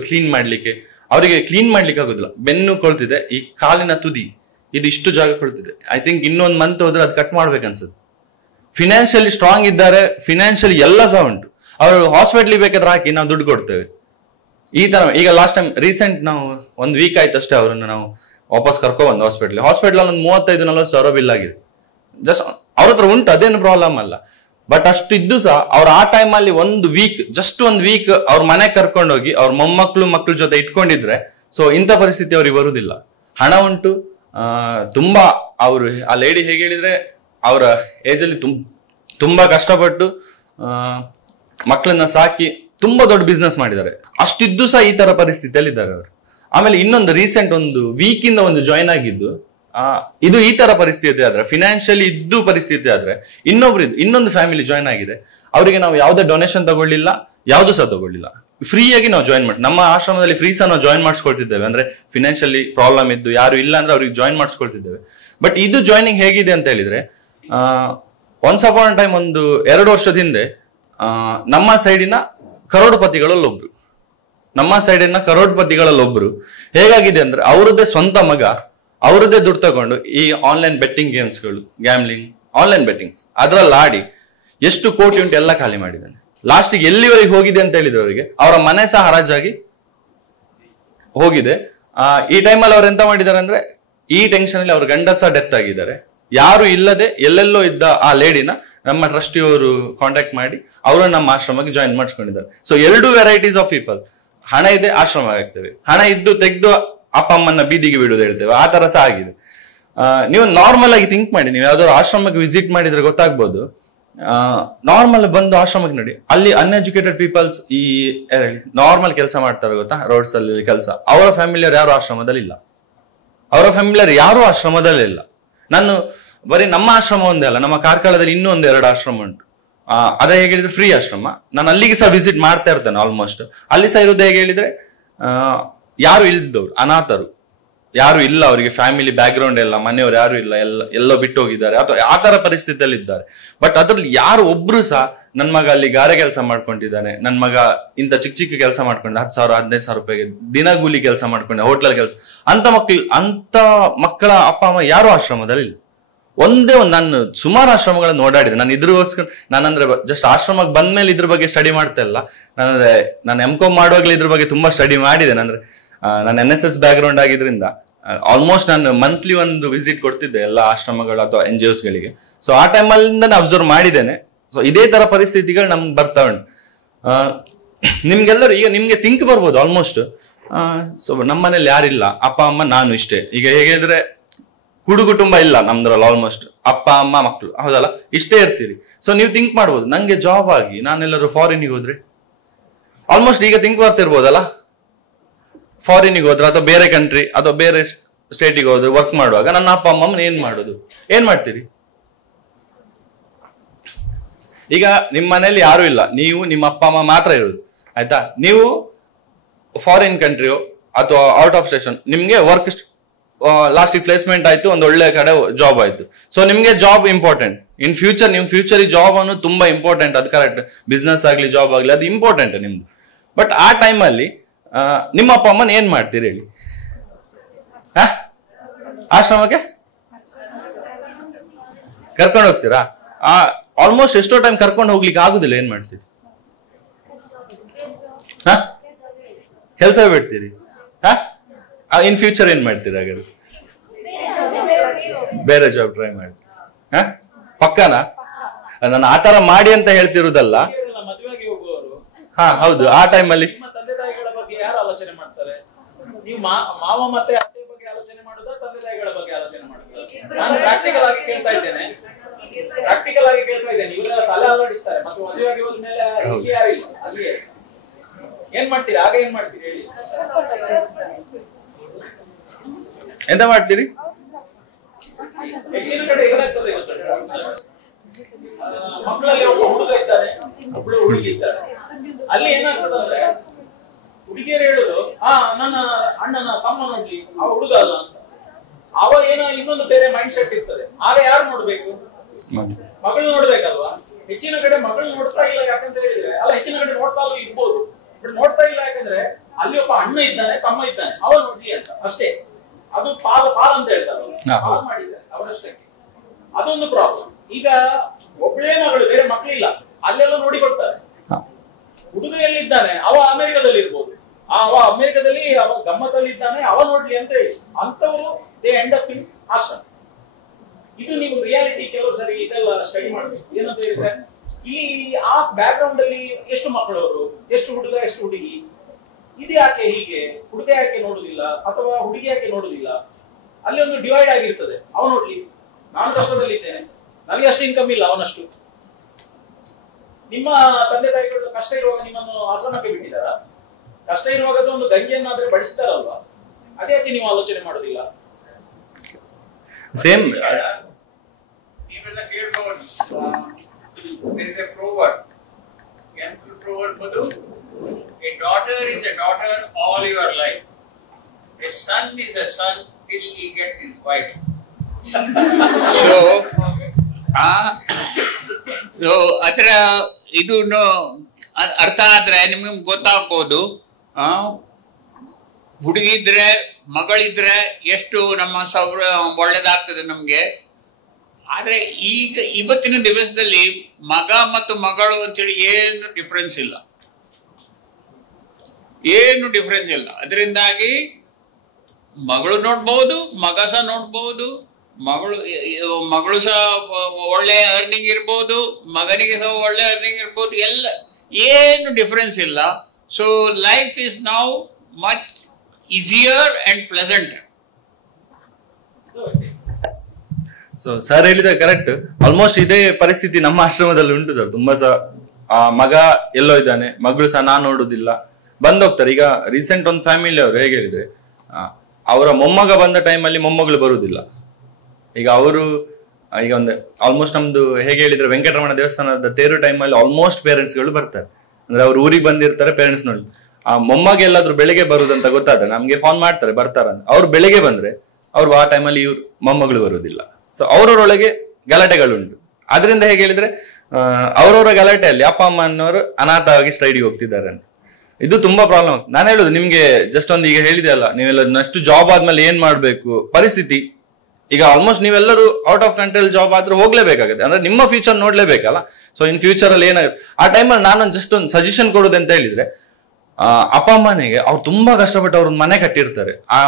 ಕ್ಲೀನ್ ಮಾಡ್ಲಿಕ್ಕೆ, ಅವರಿಗೆ ಕ್ಲೀನ್ ಮಾಡ್ಲಿಕ್ಕೆ ಆಗುದಿಲ್ಲ. ಬೆನ್ನು ಕೊಳ್ತಿದೆ, ಈ ಕಾಲಿನ ತುದಿ ಇದು ಇಷ್ಟು ಜಾಗ ಕೊಳ್ತಿದೆ. ಐ ಥಿಂಕ್ ಇನ್ನೊಂದು ಮಂತ್ ಹೋದ್ರೆ ಅದು ಕಟ್ ಮಾಡ್ಬೇಕನ್ಸುತ್ತೆ. ಫಿನಾನ್ಷಿಯಲಿ ಸ್ಟ್ರಾಂಗ್ ಇದ್ದಾರೆ, ಫಿನಾನ್ಷಿಯಲಿ ಎಲ್ಲ ಸಹ ಉಂಟು. ಅವರು ಹಾಸ್ಪಿಟ್ಲಿಗೆ ಬೇಕಾದ್ರೆ ಹಾಕಿ ನಾವು ದುಡ್ಡು ಕೊಡ್ತೇವೆ. ಈ ತರ ಈಗ ಲಾಸ್ಟ್ ಟೈಮ್ ರೀಸೆಂಟ್ ನಾವು 1 ವೀಕ್ ಆಯ್ತು ಅಷ್ಟೇ, ಅವರನ್ನು ನಾವು ವಾಪಸ್ ಕರ್ಕೊಂಡ್ ಬಂದು ಹಾಸ್ಪಿಟಲ್ ಅಲ್ಲಿ 35-40 ಸಾವಿರ ಬಿಲ್ ಆಗಿದೆ. ಜಸ್ಟ್ ಅವ್ರ ಹತ್ರ ಉಂಟು, ಅದೇನು ಪ್ರಾಬ್ಲಮ್ ಅಲ್ಲ. ಬಟ್ ಅಷ್ಟು ಇದ್ದು ಸಹ ಅವ್ರು ಆ ಟೈಮ್ ಅಲ್ಲಿ 1 ವೀಕ್, ಜಸ್ಟ್ 1 ವೀಕ್ ಅವ್ರ ಮನೆ ಕರ್ಕೊಂಡೋಗಿ ಅವ್ರ ಮಕ್ಕಳ ಜೊತೆ ಇಟ್ಕೊಂಡಿದ್ರೆ, ಸೊ ಇಂಥ ಪರಿಸ್ಥಿತಿ ಅವ್ರಿಗೆ ಬರುದಿಲ್ಲ. ಹಣ ಉಂಟು, ತುಂಬಾ ಅವರು ಆ ಲೇಡಿ ಹೇಗೆ ಹೇಳಿದ್ರೆ, ಅವರ ಏಜ್ ಅಲ್ಲಿ ತುಂಬಾ ಕಷ್ಟಪಟ್ಟು ಮಕ್ಕಳನ್ನ ಸಾಕಿ ತುಂಬಾ ದೊಡ್ಡ ಬಿಸ್ನೆಸ್ ಮಾಡಿದ್ದಾರೆ. ಅಷ್ಟಿದ್ದು ಸಹ ಈ ತರ ಪರಿಸ್ಥಿತಿಯಲ್ಲಿ ಇದ್ದಾರೆ ಅವರು. ಆಮೇಲೆ ಇನ್ನೊಂದು ರೀಸೆಂಟ್ 1 ವೀಕಿಂದ ಜಾಯಿನ್ ಆಗಿದ್ದು, ಇದು ಈ ತರ ಪರಿಸ್ಥಿತಿ ಆದ್ರೆ, ಫಿನಾನ್ಷಿಯಲಿ ಇದ್ದು ಪರಿಸ್ಥಿತಿ ಆದ್ರೆ, ಇನ್ನೊಂದು ಫ್ಯಾಮಿಲಿ ಜಾಯಿನ್ ಆಗಿದೆ. ಅವರಿಗೆ ನಾವು ಯಾವುದೇ ಡೊನೇಷನ್ ತಗೊಳ್ಳಿಲ್ಲ, ಯಾವ್ದು ಸಹ ತಗೊಳ್ಳಿಲ್ಲ, ಫ್ರೀ ಆಗಿ ನಾವು ಜಾಯಿನ್ ಮಾಡಿ, ನಮ್ಮ ಆಶ್ರಮದಲ್ಲಿ ಫ್ರೀ ಸಹ ನಾವು ಜಾಯಿನ್ ಮಾಡಿಸ್ಕೊಳ್ತಿದ್ದೇವೆ. ಅಂದ್ರೆ ಫಿನಾನ್ಷಿಯಲಿ ಪ್ರಾಬ್ಲಮ್ ಇದ್ದು ಯಾರು ಇಲ್ಲ ಅಂದ್ರೆ ಅವ್ರಿಗೆ ಜಾಯಿನ್ ಮಾಡಿಸ್ಕೊಳ್ತಿದ್ದೇವೆ. ಬಟ್ ಇದು ಜಾಯ್ನಿಂಗ್ ಹೇಗಿದೆ ಅಂತ ಹೇಳಿದ್ರೆ, ಒನ್ಸ್ ಅಪಾನ್ ಟೈಮ್ 1-2 ವರ್ಷದ ಹಿಂದೆ ನಮ್ಮ ಸೈಡಿನ ಕರೋಡ್ಪತಿಗಳಲ್ಲೊಬ್ರು ಹೇಗಾಗಿದೆ ಅಂದ್ರೆ, ಅವರದ್ದೇ ಸ್ವಂತ ಮಗ ಅವರದ್ದೇ ದುಡ್ಡು ತಗೊಂಡು ಈ ಆನ್ಲೈನ್ ಬೆಟ್ಟಿಂಗ್ ಗೇಮ್ಸ್ಗಳು, ಗ್ಯಾಮ್ಲಿಂಗ್, ಆನ್ಲೈನ್ ಬೆಟ್ಟಿಂಗ್ಸ್ ಅದ್ರಲ್ಲಿ ಆಡಿ ಎಷ್ಟು ಕೋಟಿ ಉಂಟು ಎಲ್ಲ ಖಾಲಿ ಮಾಡಿದ್ದಾನೆ. ಲಾಸ್ಟಿಗೆ ಎಲ್ಲಿವರೆಗೆ ಹೋಗಿದೆ ಅಂತ ಹೇಳಿದ್ರೆ, ಅವರಿಗೆ ಅವರ ಮನೆ ಸಹ ಹರಾಜಾಗಿ ಹೋಗಿದೆ. ಈ ಟೈಮಲ್ಲಿ ಅವ್ರು ಎಂತ ಮಾಡಿದ್ದಾರೆ ಅಂದ್ರೆ, ಈ ಟೆನ್ಷನ್ ಅಲ್ಲಿ ಅವ್ರ ಗಂಡ ಸಹ ಡೆತ್ ಆಗಿದ್ದಾರೆ. ಯಾರು ಇಲ್ಲದೆ ಎಲ್ಲೆಲ್ಲೋ ಇದ್ದ ಆ ಲೇಡಿನ ನಮ್ಮ ಟ್ರಸ್ಟಿಯವರು ಕಾಂಟ್ಯಾಕ್ಟ್ ಮಾಡಿ ಅವರನ್ನ ನಮ್ಮ ಆಶ್ರಮಕ್ಕೆ ಜಾಯಿನ್ ಮಾಡಿಸ್ಕೊಂಡಿದ್ದಾರೆ. So 2 varieties of people. ಹಣ ಇದೆ, ಆಶ್ರಮ ಆಗ್ತೇವೆ. ಹಣ ಇದ್ದು ತೆಗೆದು ಅಪ್ಪ ಅಮ್ಮನ್ನ ಬೀದಿಗೆ ಬಿಡುದು ಹೇಳ್ತೇವೆ, ಆ ತರ ಸಹ ಆಗಿದೆ. ನೀವು ನಾರ್ಮಲ್ ಆಗಿ ಥಿಂಕ್ ಮಾಡಿ, ನೀವು ಯಾವ್ದಾದ್ರು ಆಶ್ರಮಕ್ಕೆ ವಿಸಿಟ್ ಮಾಡಿದ್ರೆ ಗೊತ್ತಾಗ್ಬೋದು. ನಾರ್ಮಲ್ ಬಂದು ಆಶ್ರಮಕ್ಕೆ ನೋಡಿ, ಅಲ್ಲಿ ಅನ್ಎಜುಕೇಟೆಡ್ ಪೀಪಲ್ಸ್ ಈ ನಾರ್ಮಲ್ ಕೆಲಸ ಮಾಡ್ತಾರೆ ಗೊತ್ತಾ, ರೋಡ್ಸ್ ಅಲ್ಲಿ ಕೆಲಸ. ಅವರ ಫ್ಯಾಮಿಲಿಯರ್ ಯಾರು ಆಶ್ರಮದಲ್ಲಿ ಇಲ್ಲ. ನಾನು ಬರೀ ನಮ್ಮ ಆಶ್ರಮ ಒಂದೇ ಅಲ್ಲ, ನಮ್ಮ ಕಾರ್ಕಳದಲ್ಲಿ ಇನ್ನೂ 1-2 ಆಶ್ರಮ ಉಂಟು. ಅದೇ ಹೇಗೆ ಹೇಳಿದ್ರೆ ಫ್ರೀ ಆಶ್ರಮ. ನಾನು ಅಲ್ಲಿಗೆ ಸಹ ವಿಸಿಟ್ ಮಾಡ್ತಾ ಇರ್ತೇನೆ ಆಲ್ಮೋಸ್ಟ್. ಅಲ್ಲಿ ಸಹ ಇರೋದು ಹೇಗೆ ಹೇಳಿದ್ರೆ, ಯಾರು ಇಲ್ದವ್ರು, ಅನಾಥರು ಯಾರು ಇಲ್ಲ, ಅವರಿಗೆ ಫ್ಯಾಮಿಲಿ ಬ್ಯಾಕ್ ಗ್ರೌಂಡ್ ಎಲ್ಲ, ಮನೆಯವರು ಯಾರು ಇಲ್ಲ, ಎಲ್ಲೋ ಬಿಟ್ಟು ಹೋಗಿದ್ದಾರೆ ಅಥವಾ ಆ ತರ ಪರಿಸ್ಥಿತಿಯಲ್ಲಿ ಇದ್ದಾರೆ. ಬಟ್ ಅದ್ರಲ್ಲಿ ಯಾರು ಒಬ್ರು ಸಹ ನನ್ ಮಗ ಅಲ್ಲಿ ಗಾರೆ ಕೆಲಸ ಮಾಡ್ಕೊಂಡಿದ್ದಾನೆ, ನನ್ ಮಗ ಇಂಥ ಚಿಕ್ಕ ಚಿಕ್ಕ ಕೆಲಸ ಮಾಡ್ಕೊಂಡೆ 10,000 15,000 ರೂಪಾಯಿಗೆ ದಿನಗೂಲಿ ಕೆಲಸ ಮಾಡ್ಕೊಂಡೆ, ಹೋಟ್ಲಲ್ಲಿ ಕೆಲಸ, ಅಂತ ಮಕ್ಕಳ ಅಪ್ಪ ಅಮ್ಮ ಯಾರು ಆಶ್ರಮದಲ್ಲಿ ಇಲ್ಲ. ಒಂದೇ ನಾನು ಸುಮಾರು ಆಶ್ರಮಗಳನ್ನು ಓಡಾಡಿದೆ. ನಾನು ಇದ್ರಗೋಸ್ಕರ ನಾನಂದ್ರೆ ಜಸ್ಟ್ ಆಶ್ರಮಕ್ಕೆ ಬಂದ್ಮೇಲೆ ಇದ್ರ ಬಗ್ಗೆ ಸ್ಟಡಿ ಮಾಡ್ತಾ ಇಲ್ಲ. ನಾನು M.Com ಮಾಡುವಾಗಲೇ ಇದ್ರ ಬಗ್ಗೆ ತುಂಬಾ ಸ್ಟಡಿ ಮಾಡಿದ್ದೇನೆ. ಅಂದ್ರೆ ನಾನು NSS ಬ್ಯಾಕ್ ಗ್ರೌಂಡ್ ಆಗಿದ್ರಿಂದ ಆಲ್ಮೋಸ್ಟ್ ನಾನು ಮಂತ್ಲಿ ಒಂದು ವಿಸಿಟ್ ಕೊಡ್ತಿದ್ದೆ ಎಲ್ಲ ಆಶ್ರಮಗಳು ಅಥವಾ NGOs ಗಳಿಗೆ. ಸೊ ಆ ಟೈಮಲ್ಲಿಂದ ಅಬ್ಸರ್ವ್ ಮಾಡಿದ್ದೇನೆ. ಸೊ ಇದೇ ತರ ಪರಿಸ್ಥಿತಿಗಳು ನಮ್ಗೆ ಬರ್ತಾ ಉಂಟು. ನಿಮ್ಗೆಲ್ಲರೂ ಈಗ ನಿಮ್ಗೆ ಥಿಂಕ್ ಬರ್ಬೋದು ಆಲ್ಮೋಸ್ಟ್, ಸೊ ನಮ್ಮ ಮನೇಲಿ ಯಾರಿಲ್ಲ, ಅಪ್ಪ ಅಮ್ಮ ನಾನು ಇಷ್ಟೇ. ಈಗ ಹೇಗಿದ್ರೆ ಕುಟುಂಬ ಇಲ್ಲ ನಮ್ದ್ರಲ್ಲಿ, ಆಲ್ಮೋಸ್ಟ್ ಅಪ್ಪ ಅಮ್ಮ ಮಕ್ಕಳು, ಹೌದಲ್ಲ, ಇಷ್ಟೇ ಇರ್ತೀರಿ. ಸೊ ನೀವು ಥಿಂಕ್ ಮಾಡ್ಬೋದು, ನಂಗೆ ಜಾಬ್ ಆಗಿ ನಾನೆಲ್ಲರೂ ಫಾರಿನಿಗೆ ಹೋದ್ರೆ, ಆಲ್ಮೋಸ್ಟ್ ಈಗ ಥಿಂಕ್ ಬರ್ತಿರ್ಬೋದಲ್ಲ, ಫಾರಿನಿಗೆ ಹೋದ್ರೆ ಅಥವಾ ಬೇರೆ ಕಂಟ್ರಿ ಅಥವಾ ಬೇರೆ ಸ್ಟೇಟಿಗೆ ಹೋದ್ರೆ ವರ್ಕ್ ಮಾಡುವಾಗ ನನ್ನ ಅಪ್ಪ ಅಮ್ಮನ ಏನ್ ಮಾಡ್ತೀರಿ? ಈಗ ನಿಮ್ಮ ಮನೇಲಿ ಯಾರು ಇಲ್ಲ, ನೀವು ನಿಮ್ಮ ಅಪ್ಪ ಅಮ್ಮ ಮಾತ್ರ ಇರೋದು, ಆಯ್ತಾ? ನೀವು ಫಾರಿನ್ ಕಂಟ್ರಿಯೋ ಅಥವಾ ಔಟ್ ಆಫ್ ಸ್ಟೇಷನ್, ನಿಮ್ಗೆ ವರ್ಕ್ ಲಾಸ್ಟ್ ಪ್ಲೇಸ್ಮೆಂಟ್ ಆಯ್ತು, ಒಂದು ಒಳ್ಳೆ ಕಡೆ ಜಾಬ್ ಆಯ್ತು. ಸೊ ನಿಮ್ಗೆ ಜಾಬ್ ಇಂಪಾರ್ಟೆಂಟ್. ಇನ್ ಫ್ಯೂಚರ್ ನಿಮ್ ಫ್ಯೂಚರ್ ಜಾಬ್ ಅನ್ನೋದು ತುಂಬಾ ಇಂಪಾರ್ಟೆಂಟ್. ಅದು ಕರೆಕ್ಟ್, ಬಿಸ್ನೆಸ್ ಆಗ್ಲಿ ಜಾಬ್ ಆಗ್ಲಿ ಅದು ಇಂಪಾರ್ಟೆಂಟ್ ನಿಮ್ದು. ಬಟ್ ಆ ಟೈಮಲ್ಲಿ ನಿಮ್ಮ ಅಪ್ಪ ಅಮ್ಮನ ಏನ್ ಮಾಡ್ತೀರಿ ಹೇಳಿ? ಆಶ್ರಮಕ್ಕೆ ಕರ್ಕೊಂಡು ಹೋಗ್ತೀರಾ? ಆಲ್ಮೋಸ್ಟ್ ಎಷ್ಟೋ ಟೈಮ್ ಕರ್ಕೊಂಡು ಹೋಗ್ಲಿಕ್ಕೆ ಆಗುದಿಲ್ಲ, ಏನ್ ಮಾಡ್ತೀರಿ? ಕೆಲಸ ಬಿಡ್ತೀರಿ? ಇನ್ ಫ್ಯೂಚರ್ ಏನ್ ಮಾಡ್ತೀರಿ ಹಾಗಾದ್ರೆ? ಬೇರೆ ಜಾಬ್ ಟ್ರೈ ಮಾಡ್ತೀರಿ? ಪಕ್ಕನಾ? ನಾನು ಆತರ ಮಾಡಿ ಅಂತ ಹೇಳ್ತಿರುದಲ್ಲ. ಹೌದು, ಆ ಟೈಮಲ್ಲಿ ಯಾರು ಆಲೋಚನೆ ಮಾಡ್ತಾರೆ? ನೀವು ಮಾವ ಮತ್ತೆ ಅತ್ತೆ ಬಗ್ಗೆ ಆಲೋಚನೆ ಮಾಡೋದಾ, ತಂದೆ ತಾಯಿಗಳ ಬಗ್ಗೆ ಆಲೋಚನೆ ಮಾಡೋದಾ? ನಾನು ಪ್ರಾಕ್ಟಿಕಲ್ ಆಗಿ ಕೇಳ್ತಾ ಇದ್ದೇನೆ. ಇವರೆಲ್ಲ ತಲೆ ಅಲ್ಲಾಡಿಸ್ತಾರೆ. ಮತ್ತೆ ಮದುವೆ ಆಗಿ ಹೋದ್ಮೇಲೆ ಇಲ್ಲಿ ಯಾರಿಲ್ಲ, ಅಲ್ಲಿಯೇ ಏನ್ ಮಾಡ್ತೀರಿ? ಆಗ ಏನ್ ಮಾಡ್ತೀರಿ ಹೇಳಿ? ಎಂತ ಮಾಡ್ತೀರಿ? ಹೆಚ್ಚಿನ ಕಡೆ ಏನಾಗ್ತದೆ ಮಕ್ಕಳಲ್ಲಿ ಒಬ್ಬ ಹುಡುಗ ಇದ್ದಾನೆ, ಒಬ್ಬಳು ಹುಡುಗಿ ಇದ್ದಾರೆ. ಅಲ್ಲಿ ಏನಾಗ್ತದಂದ್ರೆ ಹುಡುಗಿಯರು ಹೇಳುದು, ನನ್ನ ಅಣ್ಣನ ತಮ್ಮ ನೋಡ್ಲಿ, ಅವ ಹುಡುಗ ಅಲ್ಲ ಅಂತ. ಅವ ಏನೋ ಇನ್ನೊಂದು ಬೇರೆ ಮೈಂಡ್ ಸೆಟ್ ಇರ್ತದೆ. ಆಗ ಯಾರು ನೋಡ್ಬೇಕು? ಮಗಳು ನೋಡ್ಬೇಕಲ್ವಾ? ಹೆಚ್ಚಿನ ಕಡೆ ಮಗಳು ನೋಡ್ತಾ ಇಲ್ಲ. ಯಾಕಂತ ಹೇಳಿದ್ರೆ ಹೆಚ್ಚಿನ ಕಡೆ ನೋಡ್ತಾ ಇರ್ಬೋದು, ಬಟ್ ನೋಡ್ತಾ ಇಲ್ಲ. ಯಾಕಂದ್ರೆ ಅಲ್ಲಿ ಒಬ್ಬ ಅಣ್ಣ ಇದ್ದಾನೆ, ತಮ್ಮ ಇದ್ದಾನೆ, ಅವ ನೋಡ್ಲಿ ಅಂತ ಅಷ್ಟೇ. ಅದು ಪಾಲ್ ಅಂತ ಹೇಳ್ತಾರೆ, ಪಾಲ್ ಮಾಡಿದ್ದಾರೆ ಅವರಷ್ಟಕ್ಕೆ. ಅದೊಂದು ಪ್ರಾಬ್ಲಮ್. ಈಗ ಒಬ್ಬಳೇ ಮಗಳು, ಬೇರೆ ಮಕ್ಕಳಿಲ್ಲ, ಅಲ್ಲೆಲ್ಲ ನೋಡಿಕೊಳ್ತಾರೆ. ಹುಡುಗ ಎಲ್ಲಿದ್ದಾನೆ? ಅವ ಅಮೆರಿಕದಲ್ಲಿ ಇರ್ಬೋದು, ಅವ ಅಮೆರಿಕದಲ್ಲಿ ಅವ ಗಮ್ಮತ್ತಲ್ಲಿ ಇದ್ದಾನೆ, ಅವ ನೋಡ್ಲಿ ಅಂತ ಹೇಳಿ ಅಂತವರು ದೇ ಎಂಡ್ ಅಪ್ ಇನ್ ಆಶ್ರಮ. ಇದು ನೀವು ರಿಯಾಲಿಟಿ ಕೆಲವು ಸರಿ ಇದೆಲ್ಲ ಸ್ಟಡಿ ಮಾಡ್ಬೇಕು. ಏನಂತ ಹೇಳಿದ್ರೆ ಇಲ್ಲಿ ಆ ಬ್ಯಾಕ್ ಗ್ರೌಂಡ್ ಅಲ್ಲಿ ಎಷ್ಟು ಮಕ್ಕಳವರು, ಎಷ್ಟು ಹುಡುಗ, ಎಷ್ಟು ಹುಡುಗಿ, ಇದು ಯಾಕೆ ಹೀಗೆ? ಹುಡುಗ ಯಾಕೆ ನೋಡುದಿಲ್ಲ ಅಥವಾ ಹುಡುಗಿ ಯಾಕೆ ನೋಡುದಿಲ್ಲ? ಅಲ್ಲಿ ಒಂದು ಡಿವೈಡ್ ಆಗಿರ್ತದೆ. ಅವ ನೋಡ್ಲಿ, ನಾನು ಕಷ್ಟದಲ್ಲಿದ್ದೇನೆ, ನನಗೆ ಅಷ್ಟು ಇನ್ಕಮ್ ಇಲ್ಲ ಅವನಷ್ಟು. ನಿಮ್ಮ ತಂದೆ ತಾಯಿಗಳು ಕಷ್ಟ ಇರುವಾಗ ನಿಮ್ಮನ್ನು ಆಶ್ರಮಕ್ಕೆ ಬಿಟ್ಟಿದಾರ? ಕಷ್ಟ ಇರುವಾಗ ಸಹ ಒಂದು ಗಂಗೆಯನ್ನಾದ್ರೆ ಬಡಿಸ್ತಾರಲ್ವಾ? ಅದ್ಯಾಕೆ ನೀವು ಆಲೋಚನೆ ಮಾಡೋದಿಲ್ಲ? ಸೇಮ್ ನೀವೆಲ್ಲ ಕೇಳ್ಬೋದು. There is a proverb. Ancient proverb Madhu. A daughter is a daughter all your life. A son is a son till he gets his wife. So ಅದರ ಇದು ಅರ್ಥ ಆದ್ರೆ ನಿಮ್ಗೆ ಗೊತ್ತಾಗ್ಬೋದು. ಹುಡುಗಿದ್ರೆ ಮಗಳಿದ್ರೆ ಎಷ್ಟು ನಮ್ಮ ಒಳ್ಳೇದಾಗ್ತದೆ ನಮ್ಗೆ. ಆದ್ರೆ ಈಗ ಇವತ್ತಿನ ದಿವಸದಲ್ಲಿ ಮಗ ಮತ್ತು ಮಗಳು ಅಂತೇಳಿ ಏನು ಡಿಫ್ರೆನ್ಸ್ ಇಲ್ಲ, ಏನು ಡಿಫ್ರೆನ್ಸ್ ಇಲ್ಲ. ಅದರಿಂದಾಗಿ ಮಗಳು ನೋಡ್ಬಹುದು, ಮಗ ಸಹ ನೋಡ್ಬಹುದು. ಮಗಳು ಸಹ ಒಳ್ಳೆ ಅರ್ನಿಂಗ್ ಇರ್ಬೋದು, ಮಗನಿಗೆ ಸಹ ಒಳ್ಳೆ ಅರ್ನಿಂಗ್ ಇರ್ಬೋದು. ಎಲ್ಲ ಏನು ಡಿಫ್ರೆನ್ಸ್ ಇಲ್ಲ. So life is now much easier and pleasant. So sir ಹೇಳಿದ ಕರೆಕ್ಟ್. ಆಲ್ಮೋಸ್ಟ್ ಇದೇ ಪರಿಸ್ಥಿತಿ ನಮ್ಮ ಆಶ್ರಮದಲ್ಲಿ ಉಂಟು ಸರ್. ತುಂಬಾ ಸಹ ಮಗ ಎಲ್ಲೋ ಇದ್ದಾನೆ, ಮಗಳು ಸಹ ನಾನ್ ನೋಡುದಿಲ್ಲ, ಬಂದೋಗ್ತಾರೆ. ಈಗ ರೀಸೆಂಟ್ ಒಂದು ಫ್ಯಾಮಿಲಿ ಅವರು ಹೇಗೆ ಹೇಳಿದ್ರೆ, ಅವರ ಮೊಮ್ಮಗ ಬಂದ ಟೈಮಲ್ಲಿ ಮೊಮ್ಮಗಳು ಬರುವುದಿಲ್ಲ. ಈಗ ಅವರು ಈಗ ಒಂದು ಆಲ್ಮೋಸ್ಟ್ ನಮ್ದು ಹೇಗೆ ಹೇಳಿದ್ರೆ ವೆಂಕಟರಮಣ ದೇವಸ್ಥಾನದ ತೇರು ಟೈಮಲ್ಲಿ ಆಲ್ಮೋಸ್ಟ್ ಪೇರೆಂಟ್ಸ್ ಗಳು ಬರ್ತಾರೆ. ಅಂದ್ರೆ ಅವ್ರು ಊರಿಗೆ ಬಂದಿರ್ತಾರೆ, ಪೇರೆಂಟ್ಸ್ ನೋಡಿ ಆ ಮೊಮ್ಮಗೆ ಎಲ್ಲಾದ್ರೂ ಬೆಳಿಗ್ಗೆ ಬರುದಂತ ಗೊತ್ತಾದ್ರೆ ನಮ್ಗೆ ಫೋನ್ ಮಾಡ್ತಾರೆ ಬರ್ತಾರಂತ. ಅವ್ರು ಬೆಳಿಗ್ಗೆ ಬಂದ್ರೆ ಅವ್ರು ಆ ಟೈಮಲ್ಲಿ ಇವ್ರು ಮೊಮ್ಮಗಳು ಬರುದಿಲ್ಲ. ಸೊ ಅವ್ರವರೊಳಗೆ ಗಲಾಟೆಗಳುಂಟು. ಅದರಿಂದ ಹೇಗೆ ಹೇಳಿದ್ರೆ ಅವ್ರವರ ಗಲಾಟೆಯಲ್ಲಿ ಅಪ್ಪ ಅಮ್ಮನವರು ಅನಾಥವಾಗಿ ಸ್ಟ್ರೈಡಿಗೆ ಹೋಗ್ತಿದ್ದಾರೆ ಅಂತ. ಇದು ತುಂಬಾ ಪ್ರಾಬ್ಲಮ್ ಆಗ್ತದೆ. ನಾನು ಹೇಳುದು ನಿಮ್ಗೆ ಜಸ್ಟ್ ಒಂದು ಈಗ ಹೇಳಿದೆ ಅಲ್ಲ, ನೀವೆಲ್ಲ ನೆಕ್ಸ್ಟ್ ಜಾಬ್ ಆದ್ಮೇಲೆ ಏನ್ ಮಾಡ್ಬೇಕು ಪರಿಸ್ಥಿತಿ. ಈಗ ಆಲ್ಮೋಸ್ಟ್ ನೀವೆಲ್ಲರೂ ಔಟ್ ಆಫ್ ಕಂಟ್ರಿಯಲ್ಲಿ ಜಾಬ್ ಆದ್ರೆ ಹೋಗ್ಲೇಬೇಕಾಗುತ್ತೆ, ಅಂದ್ರೆ ನಿಮ್ಮ ಫ್ಯೂಚರ್ ನೋಡ್ಲೇಬೇಕಲ್ಲ. ಸೊ ಇನ್ ಫ್ಯೂಚರ್ ಅಲ್ಲಿ ಏನಾಗುತ್ತೆ ಆ ಟೈಮಲ್ಲಿ ನಾನು ಜಸ್ಟ್ ಒಂದು ಸಜೆಷನ್ ಕೊಡೋದು ಅಂತ ಹೇಳಿದ್ರೆ, ಅಪ್ಪ ಅಮ್ಮನಿಗೆ ಅವ್ರು ತುಂಬಾ ಕಷ್ಟಪಟ್ಟು ಅವ್ರ ಮನೆ ಕಟ್ಟಿರ್ತಾರೆ, ಆ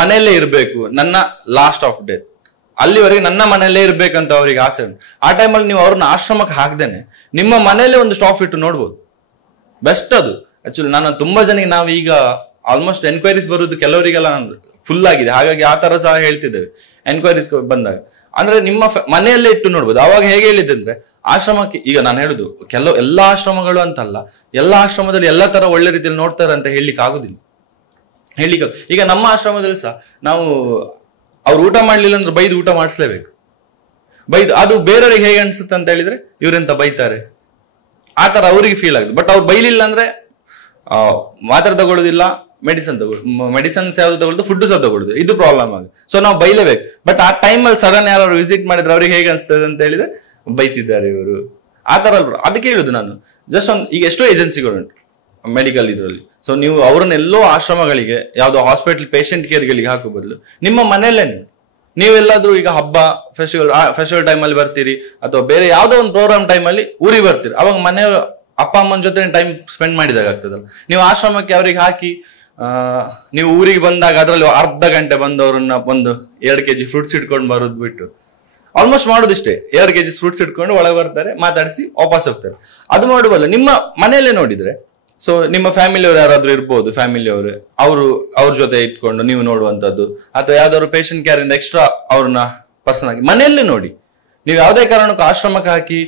ಮನೆಯಲ್ಲೇ ಇರ್ಬೇಕು ನನ್ನ ಲಾಸ್ಟ್ ಆಫ್ ಡೇ, ಅಲ್ಲಿವರೆಗೆ ನನ್ನ ಮನೆಯಲ್ಲೇ ಇರ್ಬೇಕಂತ ಅವ್ರಿಗೆ ಆಸೆ ಉಂಟು. ಆ ಟೈಮಲ್ಲಿ ನೀವು ಅವ್ರನ್ನ ಆಶ್ರಮಕ್ಕೆ ಹಾಕ್ದೇನೆ ನಿಮ್ಮ ಮನೆಯಲ್ಲೇ ಒಂದು ಸ್ಟಾಪ್ ಇಟ್ಟು ನೋಡ್ಬೋದು, ಬೆಸ್ಟ್ ಅದು. ಆಕ್ಚುಲಿ ನಾನು ತುಂಬಾ ಜನಕ್ಕೆ ನಾವು ಈಗ ಆಲ್ಮೋಸ್ಟ್ ಎನ್ಕ್ವೈರೀಸ್ ಬರುವುದು ಕೆಲವರಿಗೆಲ್ಲ ಫುಲ್ ಆಗಿದೆ, ಹಾಗಾಗಿ ಆ ತರ ಸಹ ಹೇಳ್ತಿದ್ದೇವೆ ಎನ್ಕ್ವೈರೀಸ್ ಬಂದಾಗ. ಅಂದ್ರೆ ನಿಮ್ಮ ಮನೆಯಲ್ಲೇ ಇಟ್ಟು ನೋಡ್ಬೋದು. ಅವಾಗ ಹೇಗೆ ಹೇಳಿದ್ದೆ ಅಂದ್ರೆ ಆಶ್ರಮಕ್ಕೆ ಈಗ ನಾನು ಹೇಳುದು ಎಲ್ಲಾ ಆಶ್ರಮಗಳು ಅಂತಲ್ಲ, ಎಲ್ಲಾ ಆಶ್ರಮದಲ್ಲಿ ಎಲ್ಲಾ ತರ ಒಳ್ಳೆ ರೀತಿಯಲ್ಲಿ ನೋಡ್ತಾರೆ ಅಂತ ಹೇಳಲಿಕ್ಕೆ ಆಗುದಿಲ್ಲ. ಈಗ ನಮ್ಮ ಆಶ್ರಮದಲ್ಲಿ ಸಹ ನಾವು ಅವ್ರು ಊಟ ಮಾಡ್ಲಿಲ್ಲ ಅಂದ್ರೆ ಬೈದು ಊಟ ಮಾಡಿಸ್ಲೇಬೇಕು. ಬೈದು ಅದು ಬೇರೆಯವ್ರಿಗೆ ಹೇಗೆ ಅನ್ಸುತ್ತೆ ಅಂತ ಹೇಳಿದ್ರೆ ಇವ್ರೆಂತ ಬೈತಾರೆ ಆ ತರ ಅವ್ರಿಗೆ ಫೀಲ್ ಆಗುತ್ತೆ. ಬಟ್ ಅವ್ರು ಬೈಲಿಲ್ಲ ಅಂದ್ರೆ ಮಾತ್ರ ತಗೊಳ್ಳೋದಿಲ್ಲ, ಮೆಡಿಸನ್ಸ್ ಯಾವ್ದು ತಗೊಳ್ಳೋದು, ಫುಡ್ ಸಹ ತಗೊಳ್ಳೋದು, ಇದು ಪ್ರಾಬ್ಲಮ್ ಆಗುತ್ತೆ. ಸೊ ನಾವು ಬೈಲೇಬೇಕು. ಬಟ್ ಆ ಟೈಮಲ್ಲಿ ಸಡನ್ ಯಾರು ವಿಸಿಟ್ ಮಾಡಿದ್ರೆ ಅವ್ರಿಗೆ ಹೇಗೆ ಅನ್ಸ್ತದೆ ಅಂತ ಹೇಳಿದ್ರೆ ಬೈತಿದ್ದಾರೆ ಇವರು, ಆ ತರ ಅಲ್ವ. ಅದಕ್ಕೆ ಹೇಳುದು ನಾನು ಜಸ್ಟ್ ಒಂದು ಈಗ ಎಷ್ಟೋ ಏಜೆನ್ಸಿಗಳುಂಟು ಮೆಡಿಕಲ್ ಇದರಲ್ಲಿ. ಸೊ ನೀವು ಅವ್ರನ್ನೆಲ್ಲೋ ಆಶ್ರಮಗಳಿಗೆ ಯಾವ್ದೋ ಹಾಸ್ಪಿಟಲ್ ಪೇಷಂಟ್ ಕೇರ್ಗಳಿಗೆ ಹಾಕೋ ಬದಲು ನಿಮ್ಮ ಮನೆಯಲ್ಲೇ ನೀವೆಲ್ಲಾದ್ರೂ ಈಗ ಹಬ್ಬ ಫೆಸ್ಟಿವಲ್ ಟೈಮಲ್ಲಿ ಬರ್ತೀರಿ ಅಥವಾ ಬೇರೆ ಯಾವ್ದೋ ಒಂದು ಪ್ರೋಗ್ರಾಮ್ ಟೈಮಲ್ಲಿ ಊರಿಗೆ ಬರ್ತೀರಿ, ಅವಾಗ ಮನೆಯವರು ಅಪ್ಪ ಅಮ್ಮನ ಜೊತೆ ಟೈಮ್ ಸ್ಪೆಂಡ್ ಮಾಡಿದಾಗ ಆಗ್ತದಲ್ಲ. ನೀವು ಆಶ್ರಮಕ್ಕೆ ಅವ್ರಿಗೆ ಹಾಕಿ ನೀವು ಊರಿಗೆ ಬಂದಾಗ ಅದರಲ್ಲಿ ಅರ್ಧ ಗಂಟೆ ಬಂದವ್ರನ್ನ ಒಂದು 2 kg ಫ್ರೂಟ್ಸ್ ಇಟ್ಕೊಂಡು ಬರೋದು ಬಿಟ್ಟು ಆಲ್ಮೋಸ್ಟ್ ಮಾಡೋದಿಷ್ಟೇ, 2 kg ಫ್ರೂಟ್ಸ್ ಇಟ್ಕೊಂಡು ಒಳಗೆ ಬರ್ತಾರೆ, ಮಾತಾಡಿಸಿ ವಾಪಸ್ ಹೋಗ್ತಾರೆ. ಅದು ಮಾಡಬಲ್ಲ ನಿಮ್ಮ ಮನೆಯಲ್ಲೇ ನೋಡಿದ್ರೆ. ಸೊ ನಿಮ್ಮ ಫ್ಯಾಮಿಲಿಯವರು ಯಾರಾದ್ರೂ ಇರ್ಬೋದು, ಫ್ಯಾಮಿಲಿಯವರು ಅವ್ರ ಜೊತೆ ಇಟ್ಕೊಂಡು ನೀವು ನೋಡುವಂತದ್ದು, ಅಥವಾ ಯಾವ್ದಾದ್ರು ಪೇಷಂಟ್ ಕೇರ್ ಇಂದ ಎಕ್ಸ್ಟ್ರಾ ಅವ್ರನ್ನ ಪರ್ಸನ್ ಆಗಿ ಮನೆಯಲ್ಲೇ ನೋಡಿ. ನೀವು ಯಾವುದೇ ಕಾರಣಕ್ಕೂ ಆಶ್ರಮಕ್ಕೆ ಹಾಕಿ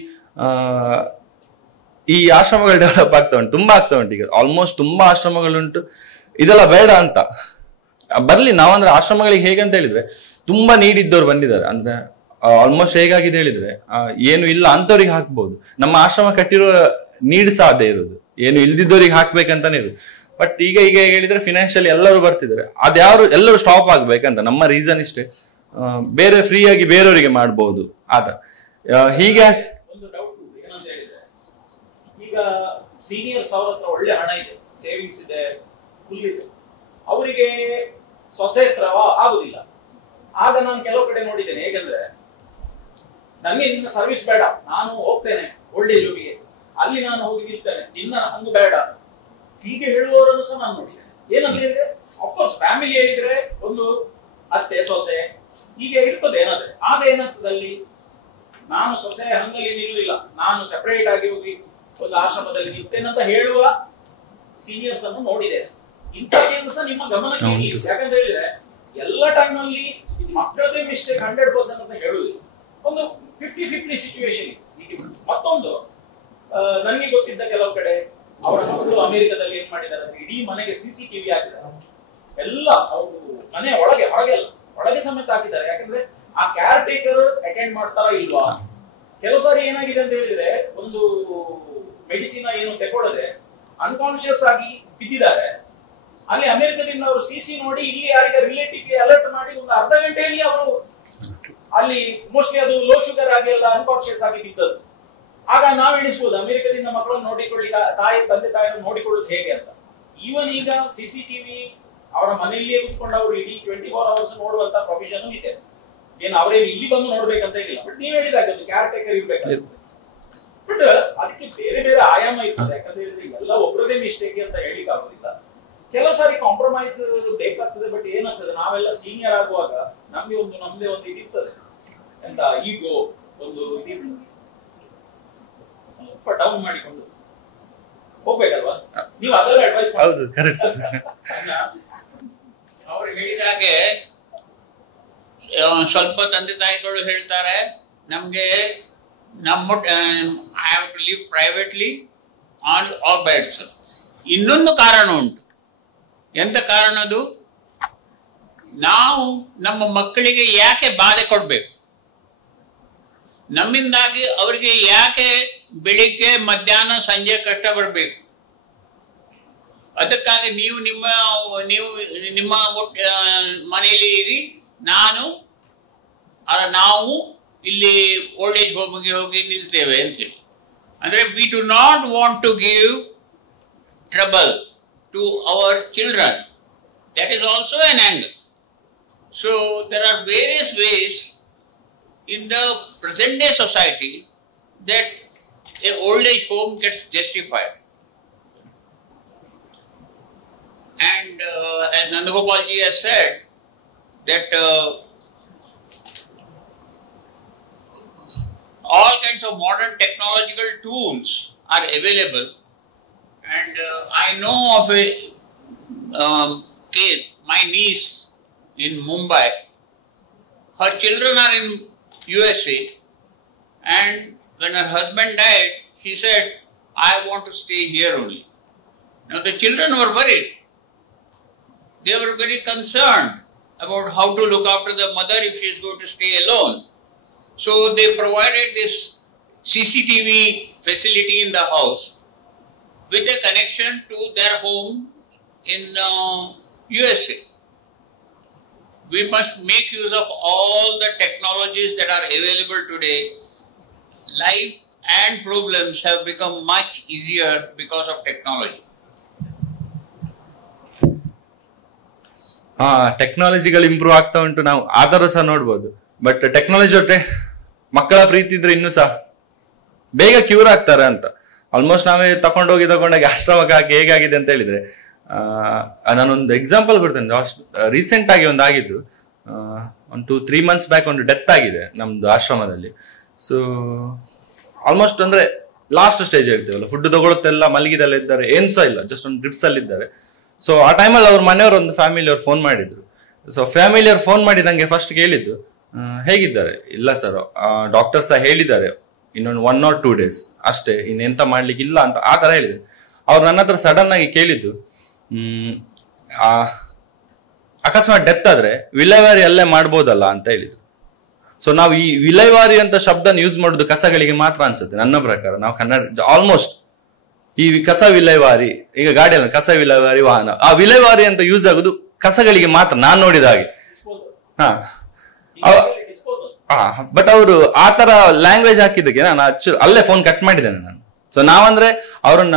ಈ ಆಶ್ರಮಗಳು ಡೆವಲಪ್ ಆಗ್ತಾ ಉಂಟು, ತುಂಬಾ ಆಗ್ತಾ ಉಂಟು. ಈಗ ಆಲ್ಮೋಸ್ಟ್ ತುಂಬಾ ಆಶ್ರಮಗಳುಂಟು. ಇದೆಲ್ಲ ಬೇಡ ಅಂತ ಬರ್ಲಿ. ನಾವಂದ್ರೆ ಆಶ್ರಮಗಳಿಗೆ ಹೇಗಂತ ಹೇಳಿದ್ರೆ ತುಂಬಾ ನೀಡಿದ್ದವ್ರು ಬಂದಿದ್ದಾರೆ. ಅಂದ್ರೆ ಆಲ್ಮೋಸ್ಟ್ ಹೇಗಾಗಿದೆ ಹೇಳಿದ್ರೆ ಏನು ಇಲ್ಲ ಅಂತವ್ರಿಗೆ ಹಾಕ್ಬಹುದು. ನಮ್ಮ ಆಶ್ರಮ ಕಟ್ಟಿರೋ ನೀಡ್ ಸಹ ಅದೇ ಇರೋದು, ಏನು ಇಲ್ದಿದ್ದವ್ರಿಗೆ ಹಾಕ್ಬೇಕಂತಾನೆ ಇರೋದು. ಬಟ್ ಈಗ ಹೇಗೆ ಹೇಳಿದ್ರೆ ಫಿನಾನ್ಷಿಯಲಿ ಎಲ್ಲರೂ ಬರ್ತಿದ್ದಾರೆ, ಅದ್ಯಾರು ಎಲ್ಲರೂ ಸ್ಟಾಪ್ ಆಗ್ಬೇಕಂತ ನಮ್ಮ ರೀಸನ್ ಇಷ್ಟೇ. ಬೇರೆ ಫ್ರೀ ಆಗಿ ಬೇರೆಯವರಿಗೆ ಮಾಡ್ಬಹುದು ಆತ ಹೀಗೆ. ಒಂದು ಡೌಟ್ ಏನಂತ ಹೇಳಿದ್ರೆ, ಈಗ ಸೀನಿಯರ್ಸ್ ಅವ್ರ ಹತ್ರ ಒಳ್ಳೆ ಹಣ ಇದೆ, ಸೇವಿಂಗ್ಸ್ ಇದೆ, ಫುಲ್ ಇದೆ, ಅವರಿಗೆ ಸೊಸೆ ಹತ್ರ ಆಗುದಿಲ್ಲ. ಆಗ ನಾನು ಕೆಲವು ಕಡೆ ನೋಡಿದ್ದೇನೆ, ಹೇಗೆಂದ್ರೆ ನನಗೆ ನಿನ್ನ ಸರ್ವಿಸ್ ಬೇಡ, ನಾನು ಹೋಗ್ತೇನೆ ಓಲ್ಡ್ ಏಜ್ ಹೋಗಿಗೆ, ಅಲ್ಲಿ ನಾನು ಹೋಗಿ ನಿಲ್ತೇನೆ, ನಿನ್ನ ಹಂಗು ಬೇಡ, ಹೀಗೆ ಹೇಳುವವರನ್ನು ಸಹ ನಾನು ನೋಡಿದ್ದೇನೆ. ಏನಂತ ಹೇಳಿದ್ರೆ ಅಫ್ಕೋರ್ಸ್ ಫ್ಯಾಮಿಲಿ ಹೇಳಿದ್ರೆ ಒಂದು ಅತ್ತೆ ಸೊಸೆ ಹೀಗೆ ಇರ್ತದೆ ಏನಾದ್ರೆ. ಆಗ ಏನಾಗ್ತದೆ ಅಲ್ಲಿ, ನಾನು ಸೊಸೆ ಹಂಗಲ್ಲಿ ನಿಲ್ಲುವುದಿಲ್ಲ, ನಾನು ಸೆಪರೇಟ್ ಆಗಿ ಹೋಗಿ ಒಂದು ಆಶ್ರಮದಲ್ಲಿ ನಿಲ್ತೇನೆ ಅಂತ ಹೇಳುವ ಸೀನಿಯರ್ಸ್ ಅನ್ನು ನೋಡಿದ್ದೇನೆ. ಇಂಥ ಕೆಲಸ ನಿಮ್ಮ ಗಮನಕ್ಕೆ ಇಡಿ. ಯಾಕಂತ ಹೇಳಿದ್ರೆ ಎಲ್ಲ ಟೈಮಲ್ಲಿ ಮಕ್ಕಳದೇ ಮಿಸ್ಟೇಕ್ 100% ಅಂತ ಹೇಳುವುದಿಲ್ಲ, ಒಂದು 50-50 ಸಿಚುವೇಶನ್. ಮತ್ತೊಂದು ನನಗೆ ಗೊತ್ತಿದ್ದ ಕೆಲವು ಕಡೆ ಅವರ ಮಕ್ಕಳು ಅಮೆರಿಕದಲ್ಲಿ ಏನ್ ಮಾಡಿದ್ದಾರೆ ಅಂದ್ರೆ ಇಡೀ ಮನೆಗೆ CCTV ಹಾಕಿದ್ದಾರೆ, ಎಲ್ಲ ಅವರು ಮನೆ ಒಳಗೆ ಹೊರಗೆಲ್ಲ ಒಳಗೆ ಸಮೇತ ಹಾಕಿದ್ದಾರೆ. ಯಾಕಂದ್ರೆ ಆ ಕೇರ್ ಟೇಕರ್ ಅಟೆಂಡ್ ಮಾಡ್ತಾರಾ ಇಲ್ವಾ. ಕೆಲವು ಸಾರಿ ಏನಾಗಿದೆ ಅಂತ ಹೇಳಿದ್ರೆ ಒಂದು ಮೆಡಿಸಿನ್ ಏನು ತಗೊಳ್ಳದೆ ಅನ್ಕಾನ್ಶಿಯಸ್ ಆಗಿ ಬಿದ್ದಿದ್ದಾರೆ, ಅಲ್ಲಿ ಅಮೆರಿಕದಿಂದ ಅವರು CC ನೋಡಿ ಇಲ್ಲಿ ಯಾರಿಗೆ ರಿಲೇಟಿವ್ ಅಲರ್ಟ್ ಮಾಡಿ ಒಂದು ಅರ್ಧ ಗಂಟೆಯಲ್ಲಿ ಅವರು ಅಲ್ಲಿ ಮೋಸ್ಟ್ಲಿ ಅದು ಲೋ ಶುಗರ್ ಆಗಿ ಎಲ್ಲ ಅನ್ಕಾನ್ಶಿಯಸ್ ಆಗಿ ಬಿದ್ದದ್ದು. ಆಗ ನಾವು ಎಣಿಸಬಹುದು ಅಮೆರಿಕದಿಂದ ಮಕ್ಕಳನ್ನು ನೋಡಿಕೊಳ್ಳಿ, ತಂದೆ ತಾಯಿಯನ್ನು ನೋಡಿಕೊಳ್ಳುವುದು ಹೇಗೆ ಅಂತ. ಈವನ್ ಈಗ CCTV ಅವರ ಮನೆಯಲ್ಲಿಯೇ ಕುತ್ಕೊಂಡು ಅವರು ಇಡೀ 24 hours ನೋಡುವಂತ ಪ್ರೊವಿಷನ್ ಇದೆ. ಏನು ಅವರೇನು ಇಲ್ಲಿ ಬಂದು ನೋಡ್ಬೇಕಂತ ಇಲ್ಲ. ಬಟ್ ನೀವ್ ಹೇಳಿದಾಗ ಒಂದು ಕೇರ್ ಟೇಕರ್ ಇರ್ಬೇಕಾಗ್ತದೆ. ಬಟ್ ಅದಕ್ಕೆ ಬೇರೆ ಬೇರೆ ಆಯಾಮ ಇರ್ತದೆ. ಯಾಕಂತ ಹೇಳಿದ್ರೆ ಎಲ್ಲ ಒಬ್ಬರದೇ ಮಿಸ್ಟೇಕ್ ಅಂತ ಹೇಳಿಕ್ ಆಗೋದಿಲ್ಲ. ಕೆಲವು ಸಾರಿ ಕಾಂಪ್ರಮೈಸ್ ಬೇಕಾಗ್ತದೆ. ಬಟ್ ಏನಾಗ್ತದೆ, ನಾವೆಲ್ಲ ಸೀನಿಯರ್ ಆಗುವಾಗ ನಮ್ದೇ ಒಂದು ಇದಿರ್ತದೆ, ಎಂತ ಈಗೋ ಒಂದು ಸ್ವಲ್ಪ ಡೌನ್ ಮಾಡಿಕೊಂಡು ಹೋಗ್ಬೇಕಲ್ವಾ. ನೀವು ಅದೆಲ್ಲ ಅಡ್ವೈಸ್ ಅವ್ರು ಹೇಳಿದಾಗೆ ಸ್ವಲ್ಪ ತಂದೆ ತಾಯಿಗಳು ಹೇಳ್ತಾರೆ ನಮ್ಗೆ I have to live privately on all beds. ಇನ್ನೊಂದು ಕಾರಣ ಉಂಟು. ಎಂತ ಕಾರಣ ಅದು? ನಾವು ನಮ್ಮ ಮಕ್ಕಳಿಗೆ ಯಾಕೆ ಬಾಧೆ ಕೊಡ್ಬೇಕು? ನಮ್ಮಿಂದಾಗಿ ಅವರಿಗೆ ಯಾಕೆ ಬೆಳಿಗ್ಗೆ ಮಧ್ಯಾಹ್ನ ಸಂಜೆ ಕಷ್ಟಪಡಬೇಕು? ಅದಕ್ಕಾಗಿ ನೀವು ನಿಮ್ಮ ಮನೆಯಲ್ಲಿ ಇರಿ, ನಾವು ಇಲ್ಲಿ ಓಲ್ಡ್ ಏಜ್ ಹೋಮ್ಗೆ ಹೋಗಿ ನಿಲ್ತೇವೆ ಅಂತೇಳಿ. ಅಂದ್ರೆ we do not want to give trouble to our children. That is also an angle. So there are various ways in the present day society that a old age home gets justified. And as Nandagopalji has said that all kinds of modern technological tools are available, and I know of a case, my niece in Mumbai, her children are in USA, and when her husband died, she said, I want to stay here only. Now the children were worried. They were very concerned about how to look after the mother if she is going to stay alone. So they provided this CCTV facility in the house with a connection to their home in USA. We must make use of all the technologies that are available today. Life and problems have become much easier because of technology. ಟೆಕ್ನಾಲಜಿಗಳು improve ಆಗ್ತಾ ಉಂಟು, ನಾವು ಆದರೂ ಸಹ ನೋಡ್ಬೋದು. But technology ಜೊತೆ ಮಕ್ಕಳ ಪ್ರೀತಿ ಇದ್ರೆ ಇನ್ನೂ ಸಹ ಬೇಗ ಕ್ಯೂರ್ ಆಗ್ತಾರೆ ಅಂತ. ಆಲ್ಮೋಸ್ಟ್ ನಾವೇ ತಗೊಂಡೋಗಿ ಆಶ್ರಮಕ್ಕೆ ಹಾಕಿ ಹೇಗಾಗಿದೆ ಅಂತ ಹೇಳಿದ್ರೆ, ನಾನೊಂದು ಎಕ್ಸಾಂಪಲ್ ಕೊಡ್ತೇನೆ. ರೀಸೆಂಟ್ ಆಗಿ ಒಂದು ಆಗಿದ್ದು, 2-3 months ಬ್ಯಾಕ್ ಒಂದು ಡೆತ್ ಆಗಿದೆ ನಮ್ದು ಆಶ್ರಮದಲ್ಲಿ. ಸೊ ಆಲ್ಮೋಸ್ಟ್ ಅಂದ್ರೆ ಲಾಸ್ಟ್ ಸ್ಟೇಜ್ ಹೇಳ್ತೀವಲ್ಲ, ಫುಡ್ ತಗೊಳುತ್ತೆಲ್ಲ ಮಲಗಿದೆಲ್ಲ ಇದ್ದಾರೆ, ಏನ್ ಸಹ ಇಲ್ಲ, ಜಸ್ಟ್ ಒಂದು ಡ್ರಿಪ್ಸ್ ಅಲ್ಲಿ ಇದ್ದಾರೆ. ಸೊ ಆ ಟೈಮಲ್ಲಿ ಅವ್ರ ಮನೆಯವರು ಒಂದು ಫ್ಯಾಮಿಲಿಯವ್ರು ಫೋನ್ ಮಾಡಿದ್ರು. ಸೊ ಫ್ಯಾಮಿಲಿಯವ್ರು ಫೋನ್ ಮಾಡಿ ನಂಗೆ ಫಸ್ಟ್ ಕೇಳಿದ್ದು, ಹೇಗಿದ್ದಾರೆ? ಇಲ್ಲ ಸರ್, ಡಾಕ್ಟರ್ ಸಹ ಹೇಳಿದ್ದಾರೆ ಇನ್ನೊಂದು 1 or 2 days ಅಷ್ಟೇ, ಇನ್ನೆಂತ ಮಾಡ್ಲಿಕ್ಕೆ ಇಲ್ಲ ಅಂತ ಆ ತರ ಹೇಳಿದ್ರು. ಅವ್ರು ನನ್ನ ಹತ್ರ ಸಡನ್ ಆಗಿ ಕೇಳಿದ್ದು, ಅಕಸ್ಮಾತ್ ಡೆತ್ ಆದ್ರೆ ವಿಲೇವಾರಿ ಅಲ್ಲೇ ಮಾಡ್ಬೋದಲ್ಲ ಅಂತ ಹೇಳಿದ್ರು. ಸೊ ನಾವು ಈ ವಿಲೇವಾರಿ ಅಂತ ಶಬ್ದನ ಯೂಸ್ ಮಾಡೋದು ಕಸಗಳಿಗೆ ಮಾತ್ರ ಅನ್ಸುತ್ತೆ ನನ್ನ ಪ್ರಕಾರ. ನಾವು ಕನ್ನಡ ಆಲ್ಮೋಸ್ಟ್ ಈ ಕಸ ವಿಲೇವಾರಿ, ಈಗ ಗಾಡಿಯಲ್ಲಿ ಕಸ ವಿಲೇವಾರಿ ವಾಹನ, ಆ ವಿಲೇವಾರಿ ಅಂತ ಯೂಸ್ ಆಗುದು ಕಸಗಳಿಗೆ ಮಾತ್ರ ನಾನು ನೋಡಿದ ಹಾಗೆ. ಬಟ್ ಅವರು ಆ ತರ ಲ್ಯಾಂಗ್ವೇಜ್ ಹಾಕಿದ್ದಕ್ಕೆ ನಾನು ಅಲ್ಲೇ ಫೋನ್ ಕಟ್ ಮಾಡಿದ್ದೇನೆ ನಾನು. ಸೊ ನಾವಂದ್ರೆ ಅವ್ರನ್ನ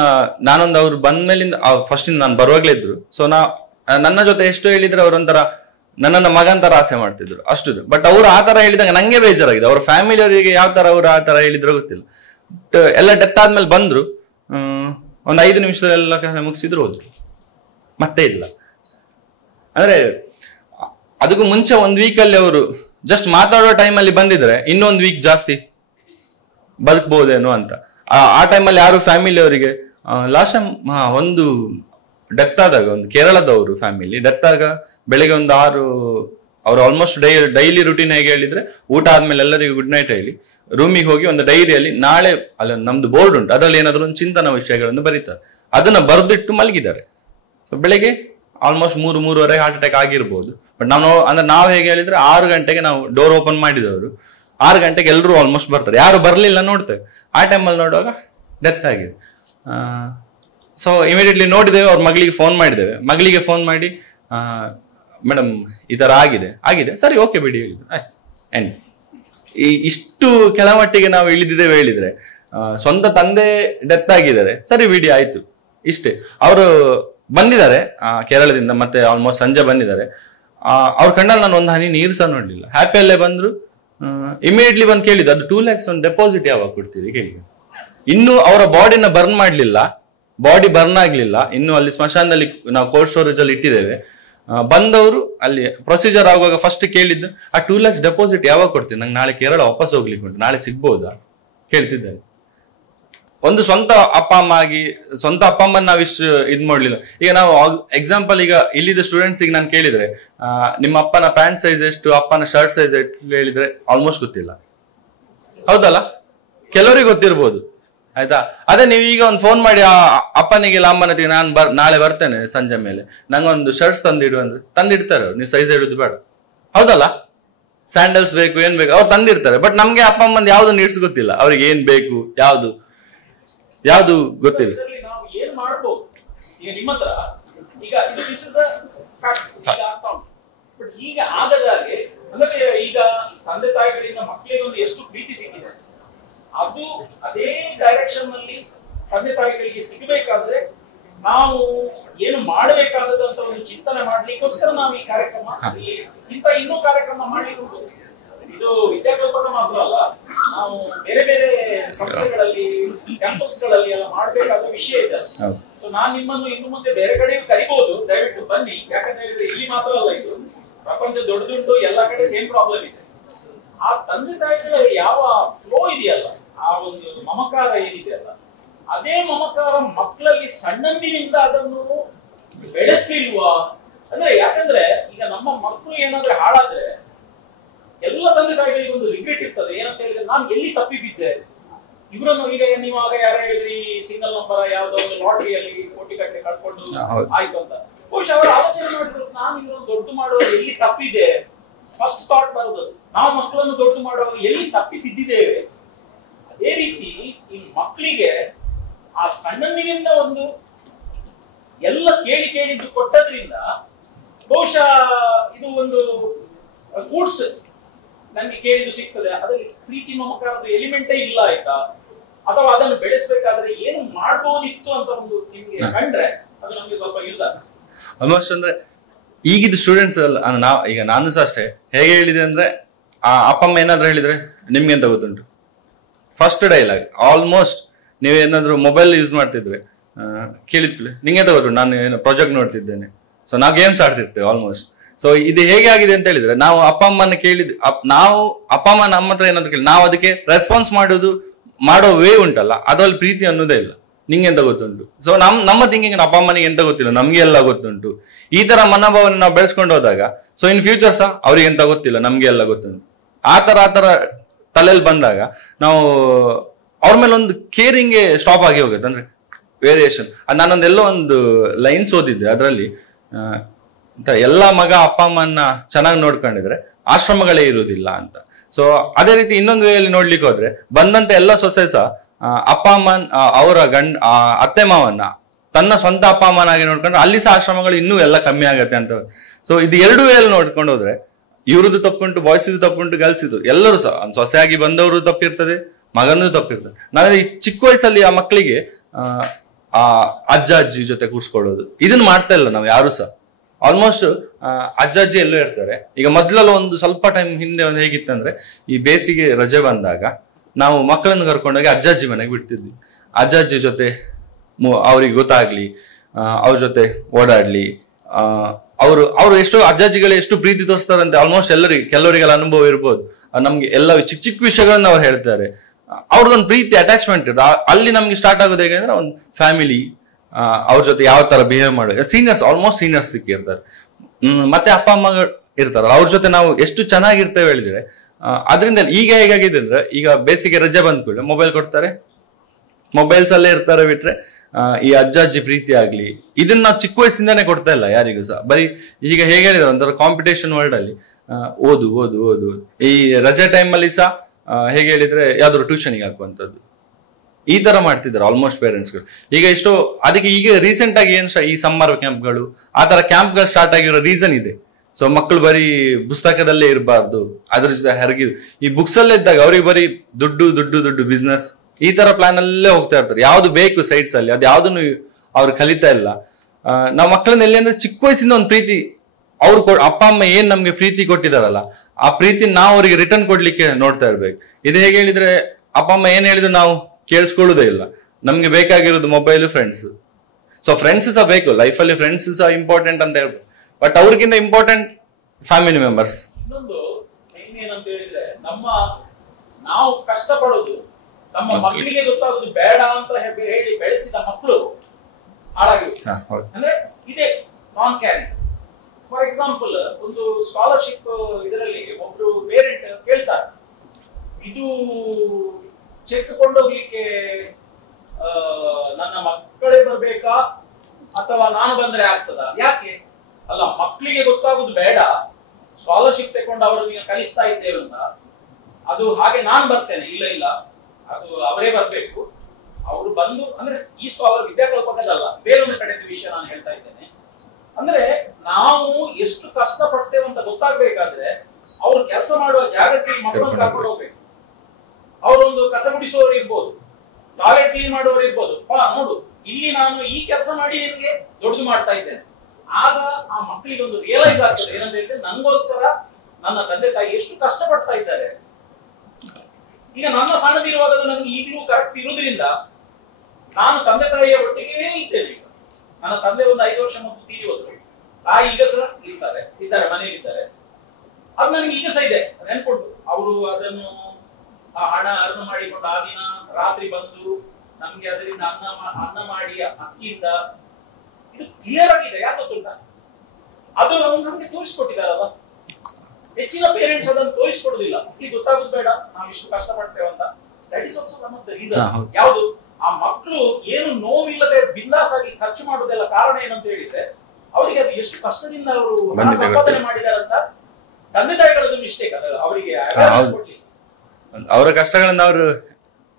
ಅವ್ರು ಬಂದ ಮೇಲಿಂದ ಫಸ್ಟ್ ನಾನು ಬರುವಾಗ್ಲೇ ಇದ್ರು. ಸೊ ನನ್ನ ಜೊತೆ ಎಷ್ಟು ಹೇಳಿದ್ರೆ ಅವ್ರೊಂಥರ ನನ್ನನ್ನ ಮಗನ್ ತರ ಆಸೆ ಮಾಡ್ತಿದ್ರು ಅಷ್ಟು. ಬಟ್ ಅವ್ರು ಆ ತರ ಹೇಳಿದಾಗ ನಂಗೆ ಬೇಜಾರಾಗಿದೆ. ಅವ್ರ ಫ್ಯಾಮಿಲಿ ಅವರಿಗೆ ಯಾವ ತರ ಅವ್ರು ಆ ತರ ಹೇಳಿದ್ರು ಗೊತ್ತಿಲ್ಲ. ಎಲ್ಲ ಡೆತ್ ಆದ್ಮೇಲೆ ಬಂದ್ರು, ಒಂದ್ 5 ನಿಮಿಷದಲ್ಲೆಲ್ಲ ಕೆಲಸ ಮುಗಿಸಿದ್ರು, ಹೋದ್ರು, ಮತ್ತೆ ಇಲ್ಲ. ಅಂದ್ರೆ ಅದಕ್ಕೂ ಮುಂಚೆ 1 week ಅಲ್ಲಿ ಅವರು ಜಸ್ಟ್ ಮಾತಾಡೋ ಟೈಮಲ್ಲಿ ಬಂದಿದ್ರೆ ಇನ್ನೊಂದು ವೀಕ್ ಜಾಸ್ತಿ ಬದುಕಬಹುದೇನೋ ಅಂತ. ಆ ಟೈಮಲ್ಲಿ ಯಾರು ಫ್ಯಾಮಿಲಿ ಅವರಿಗೆ ಲಾಸ್ಟ್ ಟೈಮ್ ಒಂದು ಡೆತ್ ಆದಾಗ, ಒಂದು ಕೇರಳದವರು ಫ್ಯಾಮಿಲಿ ಡೆತ್ ಆಗ ಬೆಳಿಗ್ಗೆ ಒಂದು 6 ಅವ್ರು ಆಲ್ಮೋಸ್ಟ್ ಡೈಲಿ ರುಟೀನ್ ಹೇಗೆ ಹೇಳಿದ್ರೆ, ಊಟ ಆದ್ಮೇಲೆ ಎಲ್ಲರಿಗೂ ಗುಡ್ ನೈಟ್ ಹೇಳಿ ರೂಮಿಗೆ ಹೋಗಿ ಒಂದು ಡೈರಿಯಲ್ಲಿ ನಾಳೆ ಅಲ್ಲ ನಮ್ದು ಬೋರ್ಡ್ ಉಂಟು, ಅದರಲ್ಲಿ ಏನಾದ್ರು ಒಂದು ಚಿಂತನ ವಿಷಯಗಳನ್ನು ಬರೀತಾರೆ, ಅದನ್ನ ಬರೆದಿಟ್ಟು ಮಲಗಿದ್ದಾರೆ. ಸೊ ಬೆಳಿಗ್ಗೆ ಆಲ್ಮೋಸ್ಟ್ 3-3:30 ಹಾರ್ಟ್ ಅಟ್ಯಾಕ್ ಆಗಿರ್ಬೋದು. ಬಟ್ ನಾವು ಹೇಗೆ ಹೇಳಿದ್ರೆ 6 ಗಂಟೆಗೆ ನಾವು ಡೋರ್ ಓಪನ್ ಮಾಡಿದವರು 6 ಗಂಟೆಗೆ ಎಲ್ಲರೂ ಆಲ್ಮೋಸ್ಟ್ ಬರ್ತಾರೆ, ಯಾರು ಬರ್ಲಿಲ್ಲ ನೋಡ್ತೇವೆ. ಆ ಟೈಮಲ್ಲಿ ನೋಡುವಾಗ ಡೆತ್ ಆಗಿದೆ. ಸೊ ಇಮಿಡಿಯೇಟ್ಲಿ ನೋಡಿದ್ದೇವೆ, ಅವ್ರ ಮಗಳಿಗೆ ಫೋನ್ ಮಾಡಿದ್ದೇವೆ. ಮಗಳಿಗೆ ಫೋನ್ ಮಾಡಿ, ಮೇಡಮ್ ಈ ತರ ಆಗಿದೆ ಸರಿ ಓಕೆ ಬಿಡಿ ಹೇಳಿದ್ರು ಅಷ್ಟೇ. ಅಂಡ್ ಇಷ್ಟು ಕೆಳಮಟ್ಟಿಗೆ ನಾವು ಇಳಿದಿದ್ದೇವೆ ಹೇಳಿದ್ರೆ, ಸ್ವಂತ ತಂದೆ ಡೆತ್ ಆಗಿದ್ದಾರೆ, ಸರಿ ಬಿಡಿ ಆಯ್ತು ಇಷ್ಟೇ. ಅವರು ಬಂದಿದ್ದಾರೆ ಕೇರಳದಿಂದ, ಮತ್ತೆ ಆಲ್ಮೋಸ್ಟ್ ಸಂಜೆ ಬಂದಿದ್ದಾರೆ. ಅವ್ರ ಕಣ್ಣಲ್ಲಿ ನಾನು ಒಂದು ಹನಿ ನೀರು ಸಹ ನೋಡ್ಲಿಲ್ಲ, ಹ್ಯಾಪಿಯಲ್ಲೇ ಬಂದ್ರು. ಇಮಿಡಿಯೇಟ್ಲಿ ಬಂದು ಕೇಳಿದ್ದು, ಅದು 2 lakhs ಒಂದು ಡೆಪಾಸಿಟ್ ಯಾವಾಗ ಕೊಡ್ತೀರಿ ಕೇಳಿ. ಇನ್ನು ಅವರ ಬಾಡಿನ ಬರ್ನ್ ಮಾಡ್ಲಿಲ್ಲ, ಬಾಡಿ ಬರ್ನ್ ಆಗ್ಲಿಲ್ಲ, ಇನ್ನು ಅಲ್ಲಿ ಸ್ಮಶಾನದಲ್ಲಿ ನಾವು ಕೋಲ್ಡ್ ಸ್ಟೋರೇಜ್ ಅಲ್ಲಿ ಇಟ್ಟಿದ್ದೇವೆ. ಬಂದವರು ಅಲ್ಲಿ ಪ್ರೊಸೀಜರ್ ಆಗುವಾಗ ಫಸ್ಟ್ ಕೇಳಿದ್ದು, ಆ 2 lakhs ಡೆಪಾಸಿಟ್ ಯಾವಾಗ ಕೊಡ್ತೀನಿ, ನಂಗೆ ನಾಳೆ ಕೇರಳ ವಾಪಸ್ ಹೋಗ್ಲಿಕ್ಕೆ ಉಂಟು, ನಾಳೆ ಸಿಗ್ಬೋದಾ ಕೇಳ್ತಿದ್ದಾರೆ. ಒಂದು ಸ್ವಂತ ಅಪ್ಪ ಅಮ್ಮನ ನಾವಿಷ್ಟು ಇದ್ ಮಾಡ್ಲಿಲ್ಲ. ಈಗ ನಾವು ಎಕ್ಸಾಂಪಲ್, ಈಗ ಇಲ್ಲಿದ್ದ ಸ್ಟೂಡೆಂಟ್ಸ್ ನಾನು ಕೇಳಿದ್ರೆ, ನಿಮ್ಮ ಅಪ್ಪನ ಪ್ಯಾಂಟ್ ಸೈಜ್ ಎಷ್ಟು, ಅಪ್ಪನ ಶರ್ಟ್ ಸೈಜ್ ಎಷ್ಟು ಹೇಳಿದ್ರೆ ಆಲ್ಮೋಸ್ಟ್ ಗೊತ್ತಿಲ್ಲ, ಹೌದಲ್ಲ? ಕೆಲವರಿಗೆ ಗೊತ್ತಿರ್ಬೋದು, ಆಯ್ತಾ? ಅದೇ ನೀವು ಈಗ ಒಂದು ಫೋನ್ ಮಾಡಿ ಅಪ್ಪನಿಗೆ ಅಮ್ಮನಿಗೆ ನಾನು ನಾಳೆ ಬರ್ತೇನೆ ಸಂಜೆ ಮೇಲೆ, ನಂಗೊಂದು ಶರ್ಟ್ಸ್ ತಂದಿಡು ಅಂದ್ರೆ ತಂದಿಡ್ತಾರೆ ಅವ್ರು, ನೀವು ಸೈಜ್ ಹೇಳುದು ಬೇಡ, ಹೌದಲ್ಲ? ಸ್ಯಾಂಡಲ್ಸ್ ಬೇಕು, ಏನ್ ಬೇಕು ಅವ್ರು ತಂದಿರ್ತಾರೆ. ಬಟ್ ನಮ್ಗೆ ಅಪ್ಪ ಅಮ್ಮಂದು ಯಾವ್ದು ನೀಡ್ಸ್ ಗೊತ್ತಿಲ್ಲ, ಅವ್ರಿಗೆ ಏನ್ ಬೇಕು ಯಾವ್ದು ಗೊತ್ತಿಲ್ಲ. ನಾವು ಏನ್ ಮಾಡ್ಬೋದು? ಈಗ ನಿಮ್ಮ ಹತ್ರ ಈಗ ಇದು ದಿಸ್ ಇಸ್ ಫ್ಯಾಕ್ಟ್. ಬಟ್ ಹೀಗೆ ಆಗದಾಗೆ ಅಂದ್ರೆ ಈಗ ತಂದೆ ತಾಯಿಗಳಿಂದ ಮಕ್ಕಳಿಗೆ ಒಂದು ಎಷ್ಟು ಪ್ರೀತಿ ಸಿಕ್ಕಿದೆ, ಅದು ಅದೇ ಡೈರೆಕ್ಷನ್ ನಲ್ಲಿ ತಂದೆ ತಾಯಿಗಳಿಗೆ ಸಿಗಬೇಕಾದ್ರೆ ನಾವು ಏನು ಮಾಡಬೇಕಾದಂತ ಒಂದು ಚಿಂತನೆ ಮಾಡ್ಲಿಕ್ಕೋಸ್ಕರ ನಾವು ಈ ಕಾರ್ಯಕ್ರಮ, ಇಂಥ ಇನ್ನೂ ಕಾರ್ಯಕ್ರಮ ಮಾಡ್ಲಿಕ್ಕೆ ಉಂಟು. ಇದು ವಿದ್ಯಾಕಲ್ಪದ ಮಾತ್ರ ಅಲ್ಲ, ನಾವು ಬೇರೆ ಬೇರೆ ಸಂಸ್ಥೆಗಳಲ್ಲಿ ಕ್ಯಾಂಪಸ್ ಗಳಲ್ಲಿ ಎಲ್ಲ ಮಾಡ್ಬೇಕಾದ ವಿಷಯ ಇದೆ. ಸೊ ನಾನ್ ನಿಮ್ಮನ್ನು ಇನ್ನು ಮುಂದೆ ಬೇರೆ ಕಡೆ ಕರಿಬಹುದು, ದಯವಿಟ್ಟು ಬನ್ನಿ. ಯಾಕಂತ ಹೇಳಿದ್ರೆ ಇಲ್ಲಿ ಮಾತ್ರ ಅಲ್ಲ, ಇದು ಪ್ರಪಂಚ ದೊಡ್ಡದುಂಟು, ಎಲ್ಲ ಕಡೆ ಸೇಮ್ ಪ್ರಾಬ್ಲಮ್ ಇದೆ. ಆ ತಂದೆ ತಾಯಿಗಳ ಯಾವ ಫ್ಲೋ ಇದೆಯಲ್ಲ, ಆ ಒಂದು ಮಮಕಾರ ಏನಿದೆಯಲ್ಲ, ಅದೇ ಮಮಕಾರ ಮಕ್ಕಳಲ್ಲಿ ಸಣ್ಣಂದಿನಿಂದ ಅದನ್ನು ಬೆಳೆಸ್ಲಿಲ್ವಾ ಅಂದ್ರೆ, ಯಾಕಂದ್ರೆ ಈಗ ನಮ್ಮ ಮಕ್ಕಳು ಏನಾದ್ರೆ ಹಾಳಾದ್ರೆ ಎಲ್ಲ ತಂದೆ ತಾಯಿಗಳಿಗೆ ಒಂದು ರಿಗ್ರೆಟ್ ಇರ್ತದೆ. ಏನಂತ ಹೇಳಿದ್ರೆ ನಾನು ಎಲ್ಲಿ ತಪ್ಪಿ ಬಿದ್ದೆ, ಇವರನ್ನು ಈಗ ನೀವಾಗ ಯಾರು ಹೇಳಿದ್ರಿ ಸಿಂಗಲ್ ನಂಬರ್ ಯಾವ್ದೋ ಒಂದು ಲಾಟ್ರಿಯಲ್ಲಿ ಕೋಟಿ ಗಟ್ಟಲೆ ಕಳ್ಕೊಂಡು ಆಯ್ತು ಅಂತ, ಬಹುಶಃ ಅವರು ಆಲೋಚನೆ ಮಾಡಿದ್ರು ನಾನು ಇವರನ್ನು ದೊಡ್ಡ ಮಾಡುವ ಎಲ್ಲಿ ತಪ್ಪಿದೆ. ಫಸ್ಟ್ ಥಾಟ್ ಬರುದು ನಾವು ಮಕ್ಕಳನ್ನು ದೊಡ್ಡ ಮಾಡುವಾಗ ಎಲ್ಲಿ ತಪ್ಪಿ ಬಿದ್ದಿದ್ದೇವೆ. ಅದೇ ರೀತಿ ಈ ಮಕ್ಕಳಿಗೆ ಆ ಸಣ್ಣನಿಂದ ಒಂದು ಎಲ್ಲ ಕೇಳಿ ಕೇಳಿದ್ದು ಕೊಟ್ಟದ್ರಿಂದ ಬಹುಶಃ ಇದು ಒಂದು ಗೂಡ್ಸ್ ನನ್ಗೆ ಕೇಳಿದ್ದು ಸಿಗ್ತದೆ. ಅದರಲ್ಲಿ ಪ್ರೀತಿ ಮಮಕಾರದ ಎಲಿಮೆಂಟೇ ಇಲ್ಲ ಆಯ್ತಾ, ಅಥವಾ ಅದನ್ನು ಬೆಳೆಸಬೇಕಾದ್ರೆ ಏನು ಮಾಡಬಹುದಿತ್ತು ಅಂತ ಒಂದು ನಿಮ್ಗೆ ಕಂಡ್ರೆ ಅದು ನಮ್ಗೆ ಸ್ವಲ್ಪ ಯೂಸ್ ಆಗುತ್ತೆ. ಆಲ್ಮೋಸ್ಟ್ ಅಂದ್ರೆ ಈಗಿದ್ದು ಸ್ಟೂಡೆಂಟ್ಸ್ ಅಲ್ಲ, ಈಗ ನಾನು ಸಹ ಅಷ್ಟೇ. ಹೇಗೆ ಹೇಳಿದೆ ಅಂದ್ರೆ, ಅಪ್ಪ ಅಮ್ಮ ಏನಾದ್ರು ಹೇಳಿದ್ರೆ ನಿಮ್ಗೆ ಎಂತ ಗೊತ್ತುಂಟು, ಫಸ್ಟ್ ಡೈಲಾಗ್ ಆಲ್ಮೋಸ್ಟ್ ನೀವೇನಾದ್ರು ಮೊಬೈಲ್ ಯೂಸ್ ಮಾಡ್ತಿದ್ರೆ ಕೇಳಿದ್ಕೊಳ್ಳಿ ನಿಂಗೆ ಎಂತ ಗೊತ್ತುಂಟು, ನಾನು ಏನು ಪ್ರಾಜೆಕ್ಟ್ ನೋಡ್ತಿದ್ದೇನೆ. ಸೊ ನಾವು ಗೇಮ್ಸ್ ಆಡ್ತಿರ್ತೇವೆ ಆಲ್ಮೋಸ್ಟ್. ಸೊ ಇದು ಹೇಗೆ ಆಗಿದೆ ಅಂತ ಹೇಳಿದ್ರೆ, ನಾವು ಅಪ್ಪ ಅಮ್ಮನ ಕೇಳಿದ್, ನಾವು ಅಪ್ಪ ಅಮ್ಮ ನಮ್ಮ ಹತ್ರ ಏನಾದ್ರು ಕೇಳಿ ನಾವು ಅದಕ್ಕೆ ರೆಸ್ಪಾನ್ಸ್ ಮಾಡೋ ವೇ ಉಂಟಲ್ಲ, ಅದ್ರಲ್ಲಿ ಪ್ರೀತಿ ಅನ್ನೋದೇ ಇಲ್ಲ. ನಿಂಗೆ ಎಂತ ಗೊತ್ತುಂಟು. ಸೊ ನಮ್ಮ ಥಿಂಕಿಂಗ್ ಅಪ್ಪ ಅಮ್ಮನಿಗೆ ಎಂತ ಗೊತ್ತಿಲ್ಲ, ನಮ್ಗೆ ಎಲ್ಲ ಗೊತ್ತುಂಟು. ಈ ತರ ಮನೋಭಾವನ ನಾವು ಬೆಳೆಸ್ಕೊಂಡು ಹೋದಾಗ ಸೊ ಇನ್ ಫ್ಯೂಚರ್ ಸಹ ಅವ್ರಿಗೆ ಎಂತ ಗೊತ್ತಿಲ್ಲ, ನಮ್ಗೆ ಎಲ್ಲ ಗೊತ್ತುಂಟು. ಆ ತರ ತಲೆಯಲ್ಲಿ ಬಂದಾಗ ನಾವು ಅವ್ರ ಮೇಲೆ ಒಂದು ಕೇರಿಂಗ್ಗೆ ಸ್ಟಾಪ್ ಆಗಿ ಹೋಗುತ್ತೆ. ಅಂದ್ರೆ ವೇರಿಯೇಷನ್. ನಾನೊಂದೆಲ್ಲೋ ಒಂದು ಲೈನ್ಸ್ ಓದಿದ್ದೆ, ಅದರಲ್ಲಿ ಎಲ್ಲ ಮಗ ಅಪ್ಪ ಅಮ್ಮನ ಚೆನ್ನಾಗಿ ನೋಡ್ಕೊಂಡಿದ್ರೆ ಆಶ್ರಮಗಳೇ ಇರುವುದಿಲ್ಲ ಅಂತ. ಸೊ ಅದೇ ರೀತಿ ಇನ್ನೊಂದು ವೇಯಲ್ಲಿ ನೋಡ್ಲಿಕ್ಕೆ ಹೋದ್ರೆ, ಬಂದಂತ ಎಲ್ಲ ಸೊಸೆ ಸಹ ಅಪ್ಪ ಅಮ್ಮನ್ ಅವರ ಅತ್ತೆ ಮಾವನ್ನ ತನ್ನ ಸ್ವಂತ ಅಪ್ಪ ಅಮ್ಮನಾಗಿ ನೋಡ್ಕೊಂಡ್ರೆ ಅಲ್ಲಿ ಸಹ ಆಶ್ರಮಗಳು ಇನ್ನೂ ಎಲ್ಲ ಕಮ್ಮಿ ಆಗತ್ತೆ ಅಂತ. ಸೊ ಇದು ಎರಡು ವೇಯಲ್ಲಿ ನೋಡ್ಕೊಂಡು ಹೋದ್ರೆ ಇವ್ರದ್ದು ತಪ್ಪುಂಟು, ಬಾಯ್ಸ್ ಇದು ತಪ್ಪುಂಟು, ಗರ್ಲ್ಸ್ ಇದು ಎಲ್ಲರೂ ಸಹ ಸೊಸೆಯಾಗಿ ಬಂದವರು ತಪ್ಪಿರ್ತದೆ, ಮಗನದು ತಪ್ಪಿರ್ತದೆ. ನಾವೇ ಈ ಚಿಕ್ಕ ವಯಸ್ಸಲ್ಲಿ ಆ ಮಕ್ಕಳಿಗೆ ಆ ಅಜ್ಜ ಅಜ್ಜಿ ಜೊತೆ ಕೂರ್ಸ್ಕೊಳ್ಳೋದು ಇದನ್ನ ಮಾಡ್ತಾ ಇಲ್ಲ ನಾವು ಯಾರು ಸಹ. ಆಲ್ಮೋಸ್ಟ್ ಅಜ್ಜ ಅಜ್ಜಿ ಎಲ್ಲೂ ಇರ್ತಾರೆ. ಈಗ ಮೊದ್ಲೆಲ್ಲ ಒಂದು ಸ್ವಲ್ಪ ಟೈಮ್ ಹಿಂದೆ ಒಂದು ಹೇಗಿತ್ತಂದ್ರೆ, ಈ ಬೇಸಿಗೆ ರಜೆ ಬಂದಾಗ ನಾವು ಮಕ್ಕಳನ್ನು ಕರ್ಕೊಂಡೋಗಿ ಅಜ್ಜ ಅಜ್ಜಿ ಮನೆಗೆ ಬಿಡ್ತಿದ್ವಿ. ಅಜ್ಜ ಅಜ್ಜಿ ಜೊತೆ ಅವ್ರಿಗೆ ಗೊತ್ತಾಗ್ಲಿ, ಅವ್ರ ಜೊತೆ ಓಡಾಡ್ಲಿ. ಅವರು ಎಷ್ಟು ಅಜ್ಜಾಜಿಗಳು ಎಷ್ಟು ಪ್ರೀತಿ ತೋರಿಸ್ತಾರಂತೆ ಆಲ್ಮೋಸ್ಟ್ ಕೆಲವರಿಗೆಲ್ಲ ಅನುಭವ ಇರ್ಬೋದು. ನಮ್ಗೆ ಎಲ್ಲ ಚಿಕ್ಕ ಚಿಕ್ಕ ವಿಷಯಗಳನ್ನ ಅವ್ರು ಹೇಳ್ತಾರೆ. ಅವ್ರದೊಂದು ಪ್ರೀತಿ ಅಟ್ಯಾಚ್ಮೆಂಟ್ ಇರುತ್ತೆ. ಅಲ್ಲಿ ನಮ್ಗೆ ಸ್ಟಾರ್ಟ್ ಆಗೋದು ಹೇಗೆ ಅಂದ್ರೆ, ಒಂದು ಫ್ಯಾಮಿಲಿ ಅವ್ರ ಜೊತೆ ಯಾವ ತರ ಬಿಹೇವ್ ಮಾಡೋದು. ಸೀನಿಯರ್ಸ್ ಆಲ್ಮೋಸ್ಟ್ ಸೀನಿಯರ್ಸ್ ಸಿಕ್ಕಿರ್ತಾರೆ. ಮತ್ತೆ ಅಪ್ಪ ಅಮ್ಮ ಇರ್ತಾರಲ್ಲ, ಅವ್ರ ಜೊತೆ ನಾವು ಎಷ್ಟು ಚೆನ್ನಾಗಿರ್ತೇವೆ ಹೇಳಿದ್ರೆ ಅದರಿಂದ. ಈಗ ಹೇಗಾಗಿದೆ ಅಂದ್ರೆ, ಈಗ ಬೇಸಿಗೆ ರಜೆ ಬಂದ ಕೂಡಲೇ ಮೊಬೈಲ್ ಕೊಡ್ತಾರೆ, ಮೊಬೈಲ್ಸ್ ಅಲ್ಲೇ ಇರ್ತಾರೆ. ಬಿಟ್ರೆ ಈ ಅಜ್ಜ ಅಜ್ಜಿ ಪ್ರೀತಿ ಆಗ್ಲಿ ಇದನ್ನ ನಾವು ಚಿಕ್ಕ ವಯಸ್ಸಿಂದಾನೇ ಕೊಡ್ತಾ ಇಲ್ಲ ಯಾರಿಗೂ ಸಹ. ಬರೀ ಈಗ ಹೇಗೆ ಹೇಳಿದ್ರೆ ಒಂಥರ ಕಾಂಪಿಟೇಷನ್ ವರ್ಲ್ಡ್ ಅಲ್ಲಿ ಓದು ಓದು ಓದು. ಈ ರಜೆ ಟೈಮ್ ಅಲ್ಲಿ ಸಹ ಹೇಗೆ ಹೇಳಿದ್ರೆ ಯಾವ್ದಾದ್ರು ಟ್ಯೂಷನ್ಗೆ ಹಾಕುವಂಥದ್ದು ಈ ತರ ಮಾಡ್ತಿದ್ದಾರೆ ಆಲ್ಮೋಸ್ಟ್ ಪೇರೆಂಟ್ಸ್ಗಳು. ಈಗ ಎಷ್ಟೋ ಅದಕ್ಕೆ ಈಗ ರೀಸೆಂಟ್ ಆಗಿ ಏನ್ ಈ ಸಮ್ಮರ್ ಕ್ಯಾಂಪ್ಗಳು ಆ ತರ ಕ್ಯಾಂಪ್ಗಳು ಸ್ಟಾರ್ಟ್ ಆಗಿರೋ ರೀಸನ್ ಇದೆ. ಸೊ ಮಕ್ಕಳು ಬರೀ ಪುಸ್ತಕದಲ್ಲೇ ಇರಬಾರ್ದು, ಅದ್ರ ಜೊತೆ ಹರಗಿದ್ರು ಈ ಬುಕ್ಸ್ ಅಲ್ಲೇ ಇದ್ದಾಗ ಅವ್ರಿಗೆ ಬರೀ ದುಡ್ಡು ದುಡ್ಡು ದುಡ್ಡು ಬಿಸ್ನೆಸ್ ಈ ತರ ಪ್ಲಾನ್ ಅಲ್ಲೇ ಹೋಗ್ತಾ ಇರ್ತಾರೆ. ಯಾವ್ದು ಬೇಕು ಸೈಡ್ಸ್ ಅಲ್ಲಿ ಅದು ಯಾವ್ದನ್ನು ಅವ್ರು ಕಲಿತಾ ಇಲ್ಲ. ನಾವು ಮಕ್ಕಳನ್ನ ಎಲ್ಲಿ ಅಂದ್ರೆ ಚಿಕ್ಕ ವಯಸ್ಸಿಂದ ಒಂದು ಪ್ರೀತಿ ಅವ್ರು ಅಪ್ಪ ಅಮ್ಮ ಏನ್ ನಮ್ಗೆ ಪ್ರೀತಿ ಕೊಟ್ಟಿದಾರಲ್ಲ ಆ ಪ್ರೀತಿ ನಾವು ಅವರಿಗೆ ರಿಟರ್ನ್ ಕೊಡ್ಲಿಕ್ಕೆ ನೋಡ್ತಾ ಇರ್ಬೇಕು. ಇದು ಹೇಗೆ ಹೇಳಿದ್ರೆ, ಅಪ್ಪ ಅಮ್ಮ ಏನ್ ಹೇಳಿದ್ರು ನಾವು ಕೇಳಿಸ್ಕೊಳ್ಳೋದೇ ಇಲ್ಲ. ನಮ್ಗೆ ಬೇಕಾಗಿರೋದು ಮೊಬೈಲ್, ಫ್ರೆಂಡ್ಸ್. ಸೊ ಫ್ರೆಂಡ್ಸ್ ಸಹ ಬೇಕು ಲೈಫಲ್ಲಿ, ಫ್ರೆಂಡ್ಸ್ ಸಹ ಇಂಪಾರ್ಟೆಂಟ್ ಅಂತ ಹೇಳ್ಬೋದು. ಬಟ್ ಅವ್ರಿಗಿಂತ ಇಂಪಾರ್ಟೆಂಟ್ ಫ್ಯಾಮಿಲಿ ಮೆಂಬರ್ಸ್. ಇನ್ನೊಂದು ಏನಂತ ಹೇಳಿದ್ರೆ, ನಾವು ಕಷ್ಟಪಡೋದು ನಮ್ಮ ಮಕ್ಕಳಿಗೆ ಗೊತ್ತಾಗೋದು ಬೇಡ ಅಂತ ಹೇಳಿ ಬೆಳೆಸಿದ ಮಕ್ಕಳು ಹಾಳಾಗಿ ಅಂದ್ರೆ ಇದೇ ನಾನ್ ಕ್ಯಾರಿಂಗ್. ಫಾರ್ ಎಕ್ಸಾಂಪಲ್, ಒಂದು ಸ್ಕಾಲರ್ಶಿಪ್ ಇದರಲ್ಲಿ ಒಬ್ರು ಪೇರೆಂಟ್ ಕೇಳ್ತಾರೆ, ಇದು ಚೆಕ್ ಕೊಂಡೋಗ್ಲಿಕ್ಕೆ ನನ್ನ ಮಕ್ಕಳೇ ಬರ್ಬೇಕಾ ಅಥವಾ ನಾನು ಬಂದ್ರೆ ಆಗ್ತದ? ಯಾಕೆ ಅಲ್ಲ, ಮಕ್ಕಳಿಗೆ ಗೊತ್ತಾಗುದು ಬೇಡ, ಸ್ಕಾಲರ್ಶಿಪ್ ತಗೊಂಡು ಅವರನ್ನು ಕಲಿಸ್ತಾ ಇದ್ದೇವೆ ಅಂತ. ಅದು ಹಾಗೆ ನಾನು ಬರ್ತೇನೆ, ಇಲ್ಲ ಇಲ್ಲ ಅದು ಅವರೇ ಬರ್ಬೇಕು. ಅವರು ಬಂದು ಅಂದ್ರೆ ಈ ಸ್ಕಾಲರ್ ವಿದ್ಯಾಕಲ್ಪಕದಲ್ಲ, ಬೇರೊಂದು ಕಡೆದ ವಿಷಯ ನಾನು ಹೇಳ್ತಾ ಇದ್ದೇನೆ. ಅಂದ್ರೆ ನಾವು ಎಷ್ಟು ಕಷ್ಟ ಪಡ್ತೇವೆ ಅಂತ ಗೊತ್ತಾಗ್ಬೇಕಾದ್ರೆ ಅವ್ರು ಕೆಲಸ ಮಾಡುವ ಜಾಗಕ್ಕೆ ಮಕ್ಕಳನ್ನು ಕರ್ಕೊಂಡು ಹೋಗ್ಬೇಕು. ಅವರೊಂದು ಕಸ ಗುಡಿಸುವವರು ಇರ್ಬೋದು, ಟಾಯ್ಲೆಟ್ ಕ್ಲೀನ್ ಮಾಡುವವರು ಇರ್ಬೋದು. ನೋಡು, ಇಲ್ಲಿ ನಾನು ಈ ಕೆಲಸ ಮಾಡಿ ನಿಮ್ಗೆ ದೊಡ್ಡದು ಮಾಡ್ತಾ ಇದ್ದೇನೆ. ಆಗ ಆ ಮಕ್ಕಳಿಗೆ ಒಂದು ರಿಯಲೈಸ್ ಆಗ್ತದೆ, ಏನಂತ ಹೇಳಿದ್ರೆ ನನಗೋಸ್ಕರ ನನ್ನ ತಂದೆ ತಾಯಿ ಎಷ್ಟು ಕಷ್ಟ ಪಡ್ತಾ ಇದ್ದಾರೆ. ಈಗ ನನ್ನ ಸಣ್ಣದಿರುವಾಗ ನನಗೆ ಈಗಲೂ ಕರೆಕ್ಟ್ ಇರುವುದರಿಂದ ನಾನು ತಂದೆ ತಾಯಿಯ ಒಟ್ಟಿಗೆ ಇದ್ದೇನೆ. ಈಗ ನನ್ನ ತಂದೆ ಒಂದು 5 ವರ್ಷ ಮೊದಲು ತೀರಿ ಹೋದ್ರು, ತಾಯಿ ಈಗ ಸಹ ಇದ್ದಾರೆ ಮನೆಯಲ್ಲಿದ್ದಾರೆ. ಅದು ನನಗೆ ಈಗ ಸಹ ಇದೆ ನೆನ್ಪುಂಟು. ಅವರು ಅದನ್ನು ಆ ಹಣ ಅರ್ನ ಮಾಡಿಕೊಂಡು ಆ ದಿನ ರಾತ್ರಿ ಬಂದು ನಮ್ಗೆ ಅದರಿಂದ ಅನ್ನ ಮಾಡಿ ಅಕ್ಕಿಯಿಂದ ಇದು ಕ್ಲಿಯರ್ ಆಗಿದೆ. ಯಾಕೆ ಗೊತ್ತುಂಟಾ? ಅದು ನಮ್ಗೆ ತೋರಿಸ್ಕೊಟ್ಟಿದ್ದಾರಲ್ಲ. ಹೆಚ್ಚಿನ ಪೇರೆಂಟ್ಸ್ ಅದನ್ನು ತೋರಿಸ್ಕೊಡುದಿಲ್ಲ. ಮಕ್ಕಳಿಗೆ ಗೊತ್ತಾಗೋದು ಬೇಡ ನಾವು ಇಷ್ಟು ಕಷ್ಟ ಪಡ್ತೇವೆ ಅಂತ. That is also one of the reason. ಯಾವುದು ಆ ಮಕ್ಕಳು ಏನು ನೋವಿಲ್ಲದೆ ಬಿಂದಾಸ್ ಆಗಿ ಖರ್ಚು ಮಾಡೋದೆಲ್ಲ ಕಾರಣ ಏನಂತ ಹೇಳಿದ್ರೆ ಅವರಿಗೆ ಅದು ಎಷ್ಟು ಕಷ್ಟದಿಂದ ಅವರು ಸಂಪಾದನೆ ಮಾಡಿದ್ದಾರೆ ಅಂತ ತಂದೆ ತಾಯಿಗಳದ್ದು ಮಿಸ್ಟೇಕ್. ಅದು ಅವರಿಗೆ ಅವರ ಕಷ್ಟಗಳನ್ನ ಅವರು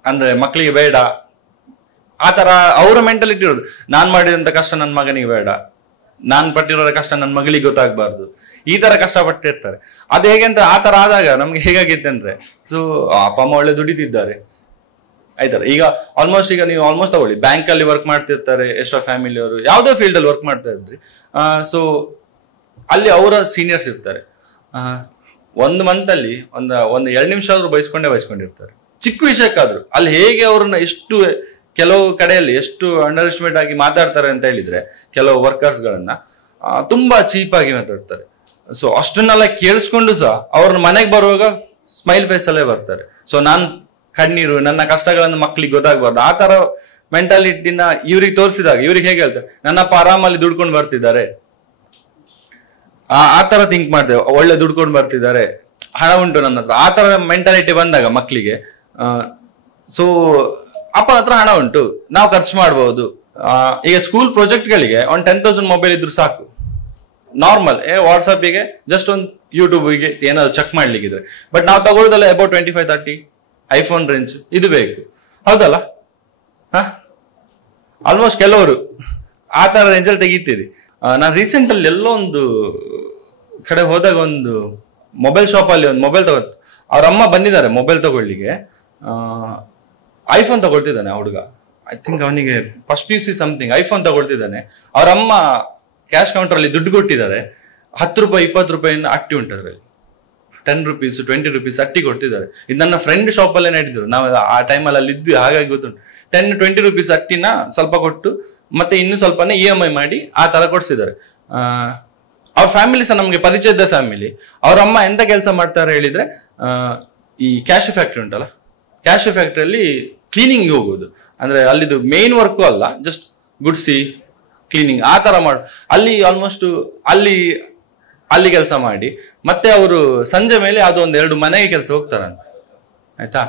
ಅಂದ್ರೆ ಮಕ್ಕಳಿಗೆ ಬೇಡ ಆತರ ಅವರ ಮೆಂಟಾಲಿಟಿ ಇರೋದು. ನಾನ್ ಮಾಡಿದಂತ ಕಷ್ಟ ನನ್ನ ಮಗನಿಗೆ ಬೇಡ, ನಾನ್ ಪಟ್ಟಿರೋ ಕಷ್ಟ ನನ್ನ ಮಗಳಿಗೆ ಗೊತ್ತಾಗ್ಬಾರ್ದು, ಈ ತರ ಕಷ್ಟಪಟ್ಟಿರ್ತಾರೆ. ಅದು ಹೇಗೆ ಅಂತ ಆತರ ಆದಾಗ ನಮ್ಗೆ ಹೇಗಾಗಿತ್ತೆ ಅಂದ್ರೆ, ಸೊ ಅಪ್ಪ ಅಮ್ಮ ಒಳ್ಳೆ ದುಡಿತಿದ್ದಾರೆ ಆಯ್ತಲ್ಲ. ಈಗ ನೀವು ಆಲ್ಮೋಸ್ಟ್ ತಗೊಳ್ಳಿ, ಬ್ಯಾಂಕ್ ಅಲ್ಲಿ ವರ್ಕ್ ಮಾಡ್ತಿರ್ತಾರೆ ಎಷ್ಟೋ ಫ್ಯಾಮಿಲಿ ಅವರು, ಯಾವ್ದೋ ಫೀಲ್ಡ್ ಅಲ್ಲಿ ವರ್ಕ್ ಮಾಡ್ತಾ ಇದ್ರಿ. ಸೊ ಅಲ್ಲಿ ಅವರ ಸೀನಿಯರ್ಸ್ ಇರ್ತಾರೆ. ಒಂದು ಮಂತ್ ಅಲ್ಲಿ ಒಂದು 2 ನಿಮಿಷ ಆದ್ರೂ ಬಯಸ್ಕೊಂಡಿರ್ತಾರೆ, ಚಿಕ್ಕ ವಿಷಯಕ್ಕಾದ್ರು. ಅಲ್ಲಿ ಹೇಗೆ ಅವ್ರನ್ನ ಎಷ್ಟು ಕೆಲವು ಕಡೆಯಲ್ಲಿ ಎಷ್ಟು ಅಂಡರ್ ಎಸ್ಟಿಮೇಟ್ ಆಗಿ ಮಾತಾಡ್ತಾರೆ ಅಂತ ಹೇಳಿದ್ರೆ, ಕೆಲವು ವರ್ಕರ್ಸ್ ಗಳನ್ನ ತುಂಬಾ ಚೀಪ್ ಆಗಿ ಮಾತಾಡ್ತಾರೆ. ಸೊ ಅಷ್ಟನ್ನೆಲ್ಲ ಕೇಳಿಸ್ಕೊಂಡು ಸಹ ಅವ್ರನ್ನ ಮನೆಗೆ ಬರುವಾಗ ಸ್ಮೈಲ್ ಫೇಸ್ ಅಲ್ಲೇ ಬರ್ತಾರೆ. ಸೊ ಕಣ್ಣೀರು ನನ್ನ ಕಷ್ಟಗಳನ್ನು ಮಕ್ಳಿಗೆ ಗೊತ್ತಾಗ್ಬಾರ್ದು ಆ ತರ ಮೆಂಟಾಲಿಟಿನ ಇವ್ರಿಗೆ ತೋರಿಸಿದಾಗ ಇವ್ರಿಗೆ ಹೇಗೆ ಹೇಳ್ತಾರೆ, ನನ್ನಪ್ಪ ಆರಾಮಲ್ಲಿ ದುಡ್ಕೊಂಡು ಬರ್ತಿದ್ದಾರೆ, ಆ ತರ ಥಿಂಕ್ ಮಾಡ್ತೇವೆ. ಒಳ್ಳೆ ದುಡ್ಕೊಂಡು ಬರ್ತಿದ್ದಾರೆ, ಹಣ ಉಂಟು ನನ್ನ ಹತ್ರ, ಆ ತರ ಮೆಂಟಾಲಿಟಿ ಬಂದಾಗ ಮಕ್ಳಿಗೆ, ಸೊ ಅಪ್ಪನ ಹತ್ರ ಹಣ ಉಂಟು, ನಾವು ಖರ್ಚು ಮಾಡಬಹುದು. ಈಗ ಸ್ಕೂಲ್ ಪ್ರಾಜೆಕ್ಟ್ ಗಳಿಗೆ ಒಂದು 10,000 ಮೊಬೈಲ್ ಇದ್ರು ಸಾಕು. ನಾರ್ಮಲ್ ವಾಟ್ಸ್ಆಪ್ಗೆ ಜಸ್ಟ್ ಒಂದು ಯೂಟ್ಯೂಬ್ಗೆ ಏನಾದ್ರು ಚೆಕ್ ಮಾಡ್ಲಿಕ್ಕಿದ್ರೆ. ಬಟ್ ನಾವು ತಗೊಳ್ಳೋದಲ್ಲ ಅಬೌಟ್ 25-30 ಐಫೋನ್ ರೇಂಜ್ ಇದು ಬೇಕು, ಹೌದಲ್ಲ? ಆಲ್ಮೋಸ್ಟ್ ಕೆಲವರು ಆ ತರ ರೇಂಜಲ್ಲಿ ತೆಗಿತೀರಿ. ನಾನು ರೀಸೆಂಟ್ ಅಲ್ಲಿ ಎಲ್ಲೋ ಒಂದು ಕಡೆ ಹೋದಾಗ ಒಂದು ಮೊಬೈಲ್ ಶಾಪ್ ಅಲ್ಲಿ ಒಂದು ಮೊಬೈಲ್ ತಗೋ, ಅವ್ರ ಅಮ್ಮ ಬಂದಿದ್ದಾರೆ ಮೊಬೈಲ್ ತಗೊಳ್ಳಿಕ್ಕೆ. ಐಫೋನ್ ತಗೊಳ್ತಿದ್ದಾನೆ ಹುಡುಗ, ಐ ಥಿಂಕ್ ಅವನಿಗೆ ಫಸ್ಟ್ PUC ಸಮಥಿಂಗ್ ಐಫೋನ್ ತಗೊಳ್ತಿದ್ದಾನೆ. ಅವ್ರ ಅಮ್ಮ ಕ್ಯಾಶ್ ಕೌಂಟರ್ ಅಲ್ಲಿ ದುಡ್ಡು ಕೊಟ್ಟಿದ್ದಾರೆ, 10 ರೂಪಾಯಿ 20 ರೂಪಾಯಿನ ಅಟ್ಟಿ ಉಂಟು ಅದರಲ್ಲಿ, 10 ರೂಪೀಸ್ 20 ರೂಪೀಸ್ ಅಟ್ಟಿ ಕೊಡ್ತಿದ್ದಾರೆ. ಇದು ನನ್ನ ಫ್ರೆಂಡ್ ಶಾಪ್ ಅಲ್ಲೇ ನಡೆದಿದ್ರು, ನಾವು ಆ ಟೈಮಲ್ಲಿ ಅಲ್ಲಿ ಇದ್ವಿ, ಹಾಗಾಗಿ ಗೊತ್ತುಂಟು. 10-20 ರೂಪೀಸ್ ಅಟ್ಟಿನ ಸ್ವಲ್ಪ ಕೊಟ್ಟು ಮತ್ತೆ ಇನ್ನು ಸ್ವಲ್ಪನೇ EMI ಮಾಡಿ ಆ ತರ ಕೊಡ್ಸಿದ್ದಾರೆ. ಅವ್ರ ಫ್ಯಾಮಿಲಿ ಸಹ ನಮ್ಗೆ ಪರಿಚಯದ ಫ್ಯಾಮಿಲಿ. ಅವ್ರ ಅಮ್ಮ ಎಂತ ಕೆಲಸ ಮಾಡ್ತಾರೆ ಹೇಳಿದ್ರೆ, ಈ ಕ್ಯಾಶ್ ಫ್ಯಾಕ್ಟ್ರಿ ಉಂಟಲ್ಲ, ಕ್ಯಾಶ್ ಫ್ಯಾಕ್ಟ್ರಿಯಲ್ಲಿ ಕ್ಲೀನಿಂಗ್ ಹೋಗೋದು. ಅಂದ್ರೆ ಅಲ್ಲಿದು ಮೇನ್ ವರ್ಕು ಅಲ್ಲ, ಜಸ್ಟ್ ಗುಡ್ಸಿ ಕ್ಲೀನಿಂಗ್ ಆ ತರ ಮಾಡು. ಅಲ್ಲಿ ಆಲ್ಮೋಸ್ಟ್ ಅಲ್ಲಿ ಕೆಲಸ ಮಾಡಿ ಮತ್ತೆ ಅವರು ಸಂಜೆ ಮೇಲೆ ಅದು 1-2 ಮನೆಗೆ ಕೆಲಸ ಹೋಗ್ತಾರಂತ ಆಯ್ತಾ.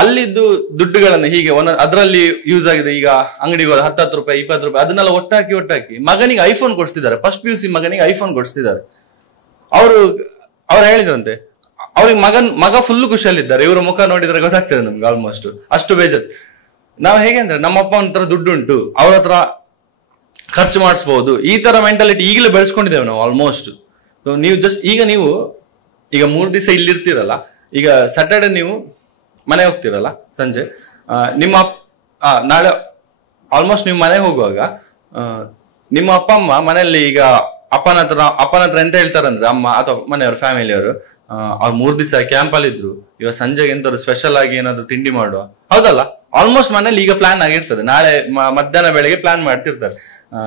ಅಲ್ಲಿದ್ದು ದುಡ್ಡುಗಳನ್ನ ಹೀಗೆ ಅದರಲ್ಲಿ ಯೂಸ್ ಆಗಿದೆ. ಈಗ ಅಂಗಡಿಗೆ ಹೋದ 10 ರೂಪಾಯಿ 20 ರೂಪಾಯಿ ಅದನ್ನೆಲ್ಲ ಒಟ್ಟಾಕಿ ಮಗನಿಗೆ ಐಫೋನ್ ಕೊಡಿಸ್ತಿದ್ದಾರೆ, ಫಸ್ಟ್ PUC ಮಗನಿಗೆ ಐಫೋನ್ ಕೊಡಿಸ್ತಿದ್ದಾರೆ. ಅವ್ರು ಹೇಳಿದ್ರಂತೆ ಅವ್ರಿಗೆ ಮಗ ಫುಲ್ ಖುಷಿಯಲ್ಲಿದ್ದಾರೆ. ಇವ್ರ ಮುಖ ನೋಡಿದ್ರೆ ಗೊತ್ತಾಗ್ತದೆ ನಮ್ಗೆ ಆಲ್ಮೋಸ್ಟ್ ಅಷ್ಟು ಬೇಜಾರು. ನಾವು ಹೇಗೆ ಅಂದ್ರೆ ನಮ್ಮ ಅಪ್ಪ ಹತ್ರ ದುಡ್ಡು ಉಂಟು, ಅವ್ರ ಹತ್ರ ಖರ್ಚು ಮಾಡಿಸ್ಬಹುದು, ಈ ತರ ಮೆಂಟಾಲಿಟಿ ಈಗಲೇ ಬೆಳೆಸ್ಕೊಂಡಿದ್ದೇವೆ ನಾವು ಆಲ್ಮೋಸ್ಟ್. ನೀವು ಜಸ್ಟ್ ಈಗ 3 ದಿವಸ ಇಲ್ಲಿರ್ತೀರಲ್ಲ, ಈಗ ಸ್ಯಾಟರ್ಡೆ ನೀವು ಮನೆ ಹೋಗ್ತಿರಲ್ಲ ಸಂಜೆ, ನಾಳೆ ಆಲ್ಮೋಸ್ಟ್ ನೀವು ಮನೆಗೆ ಹೋಗುವಾಗ ನಿಮ್ಮ ಅಪ್ಪ ಅಮ್ಮ ಮನೆಯಲ್ಲಿ ಈಗ ಅಪ್ಪನ ಹತ್ರ ಎಂತ ಹೇಳ್ತಾರಂದ್ರೆ, ಅಮ್ಮ ಅಥವಾ ಮನೆಯವರು ಫ್ಯಾಮಿಲಿಯವರು, ಅವ್ರು 3 ದಿವಸ ಕ್ಯಾಂಪ್ ಅಲ್ಲಿ ಇದ್ರು, ಇವಾಗ ಸಂಜೆಗೆ ಎಂತಾದ್ರು ಸ್ಪೆಷಲ್ ಆಗಿ ಏನಾದ್ರು ತಿಂಡಿ ಮಾಡುವ, ಹೌದಲ್ಲ? ಆಲ್ಮೋಸ್ಟ್ ಮನೇಲಿ ಈಗ ಪ್ಲಾನ್ ಆಗಿರ್ತದೆ, ನಾಳೆ ಮಧ್ಯಾಹ್ನ ಬೆಳಗ್ಗೆ ಪ್ಲಾನ್ ಮಾಡ್ತಿರ್ತಾರೆ.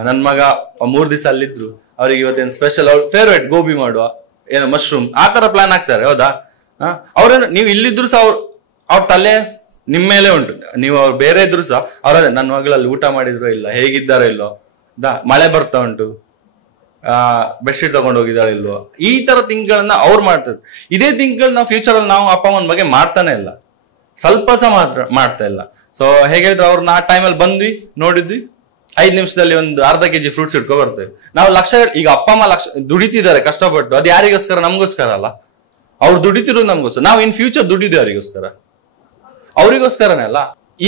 ನನ್ ಮಗ 3 ದಿವಸ ಅಲ್ಲಿದ್ರು, ಅವ್ರಿಗೆ ಇವತ್ತೇನು ಸ್ಪೆಷಲ್, ಅವ್ರ ಫೇವ್ರೇಟ್ ಗೋಬಿ ಮಾಡುವ, ಏನೋ ಮಶ್ರೂಮ್, ಆ ತರ ಪ್ಲಾನ್ ಆಗ್ತಾರೆ, ಹೌದಾ? ಅವ್ರೇನು ನೀವು ಇಲ್ಲಿದ್ರು ಸಹ ಅವ್ರ ತಲೆ ನಿಮ್ ಮೇಲೆ ಉಂಟು. ನೀವು ಅವ್ರು ಬೇರೆ ಇದ್ರು ಸಹ ಅವ್ರ ನನ್ನ ಮಗಳಲ್ಲಿ ಊಟ ಮಾಡಿದ್ರು ಇಲ್ಲ, ಹೇಗಿದ್ದಾರೋ ಇಲ್ಲೋ, ಮಳೆ ಬರ್ತಾ ಉಂಟು, ಬೆಡ್ಶೀಟ್ ತಗೊಂಡು ಹೋಗಿದ್ದಾಳೆ ಇಲ್ವೋ, ಈ ತರ ಥಿಂಕ್ಗಳನ್ನ ಅವ್ರು ಮಾಡ್ತಾರೆ. ಇದೇ ಥಿಂಕ್ಗಳನ್ನ ಫ್ಯೂಚರ್ ಅಲ್ಲಿ ನಾವು ಅಪ್ಪ ಅಮ್ಮನ ಬಗ್ಗೆ ಮಾಡ್ತಾನೆ ಇಲ್ಲ, ಸ್ವಲ್ಪ ಸಹ ಮಾತ್ರ ಮಾಡ್ತಾ ಇಲ್ಲ. ಸೊ ಹೇಗಿದ್ರೆ ಅವ್ರನ್ನ ಆ ಟೈಮಲ್ಲಿ ಬಂದ್ವಿ, ನೋಡಿದ್ವಿ, 5 ನಿಮಿಷದಲ್ಲಿ ಒಂದು ಅರ್ಧ kg ಫ್ರೂಟ್ಸ್ ಇಟ್ಕೊ ಬರ್ತೇವೆ. ನಾವು ಈಗ ಅಪ್ಪ ಅಮ್ಮ ದುಡಿತಿದ್ದಾರೆ ಕಷ್ಟಪಟ್ಟು, ಅದು ಯಾರಿಗೋಸ್ಕರ? ನಮ್ಗೋಸ್ಕರ ಅಲ್ಲ, ಅವ್ರು ದುಡಿತಿರೋದು ನಮ್ಗೋಸ್ಕರ. ನಾವು ಇನ್ ಫ್ಯೂಚರ್ ದುಡಿದು ಯಾರಿಗೋಸ್ಕರ? ಅವರಿಗೋಸ್ಕರನೇ ಅಲ್ಲ.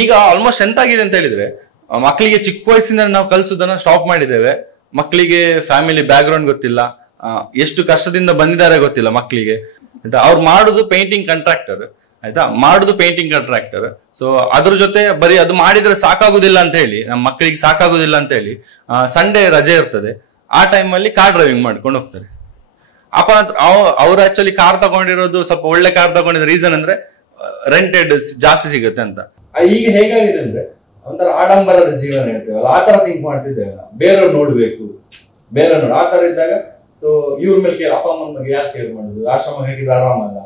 ಈಗ ಆಲ್ಮೋಸ್ಟ್ ಎಂತಾಗಿದೆ ಅಂತ ಹೇಳಿದ್ರೆ, ಮಕ್ಕಳಿಗೆ ಚಿಕ್ಕ ವಯಸ್ಸಿಂದ ನಾವು ಕಲ್ಸೋದನ್ನ ಸ್ಟಾಪ್ ಮಾಡಿದ್ದೇವೆ. ಮಕ್ಕಳಿಗೆ ಫ್ಯಾಮಿಲಿ ಬ್ಯಾಕ್ ಗ್ರೌಂಡ್ ಗೊತ್ತಿಲ್ಲ, ಎಷ್ಟು ಕಷ್ಟದಿಂದ ಬಂದಿದ್ದಾರೆ ಗೊತ್ತಿಲ್ಲ ಮಕ್ಕಳಿಗೆ ಆಯ್ತಾ. ಅವ್ರು ಮಾಡುದು ಪೇಂಟಿಂಗ್ ಕಾಂಟ್ರಾಕ್ಟರ್ ಆಯ್ತಾ, ಮಾಡುದು ಪೇಂಟಿಂಗ್ ಕಾಂಟ್ರಾಕ್ಟರ್. ಸೊ ಅದ್ರ ಜೊತೆ ಬರೀ ಅದು ಮಾಡಿದ್ರೆ ಸಾಕಾಗುದಿಲ್ಲ ಅಂತ ಹೇಳಿ, ನಮ್ಮ ಮಕ್ಕಳಿಗೆ ಸಾಕಾಗುದಿಲ್ಲ ಅಂತ ಹೇಳಿ ಸಂಡೇ ರಜೆ ಇರ್ತದೆ, ಆ ಟೈಮಲ್ಲಿ ಕಾರ್ ಡ್ರೈವಿಂಗ್ ಮಾಡ್ಕೊಂಡು ಹೋಗ್ತಾರೆ. ಅಪ್ಪನ ಹತ್ರ ಅವ್ರು ಆಕ್ಚುಲಿ ಕಾರ್ ತಗೊಂಡಿರೋದು ಸ್ವಲ್ಪ ಒಳ್ಳೆ ಕಾರ್ ತಗೊಂಡಿರೋ ರೀಸನ್ ಅಂದ್ರೆ ರೆಂಟೆಡ್ ಜಾಸ್ತಿ ಸಿಗುತ್ತೆ ಅಂತ. ಈಗ ಹೇಗಾಗಿದೆ ಅಂದ್ರೆ ಒಂಥರ ಆಡಂಬರದ ಜೀವನ ಇರ್ತೇವಲ್ಲ, ಆ ತರ ಥಿಂಕ್ ಮಾಡ್ತಿದ್ದೇವೆ ನಾವು. ಬೇರೆಯವ್ರು ನೋಡ್ಬೇಕು, ಬೇರೆಯವ್ರು ಆ ತರ ಇದ್ದಾಗ ಸೊ ಇವ್ರ ಮೇಲೆ ಅಪ್ಪ ಅಮ್ಮನ ಬಗ್ಗೆ ಯಾಕೆ ಕೇರ್ ಮಾಡುದು, ಆಶ್ರಮ ಹಾಕಿದ್ರೆ ಆರಾಮಲ್ಲ,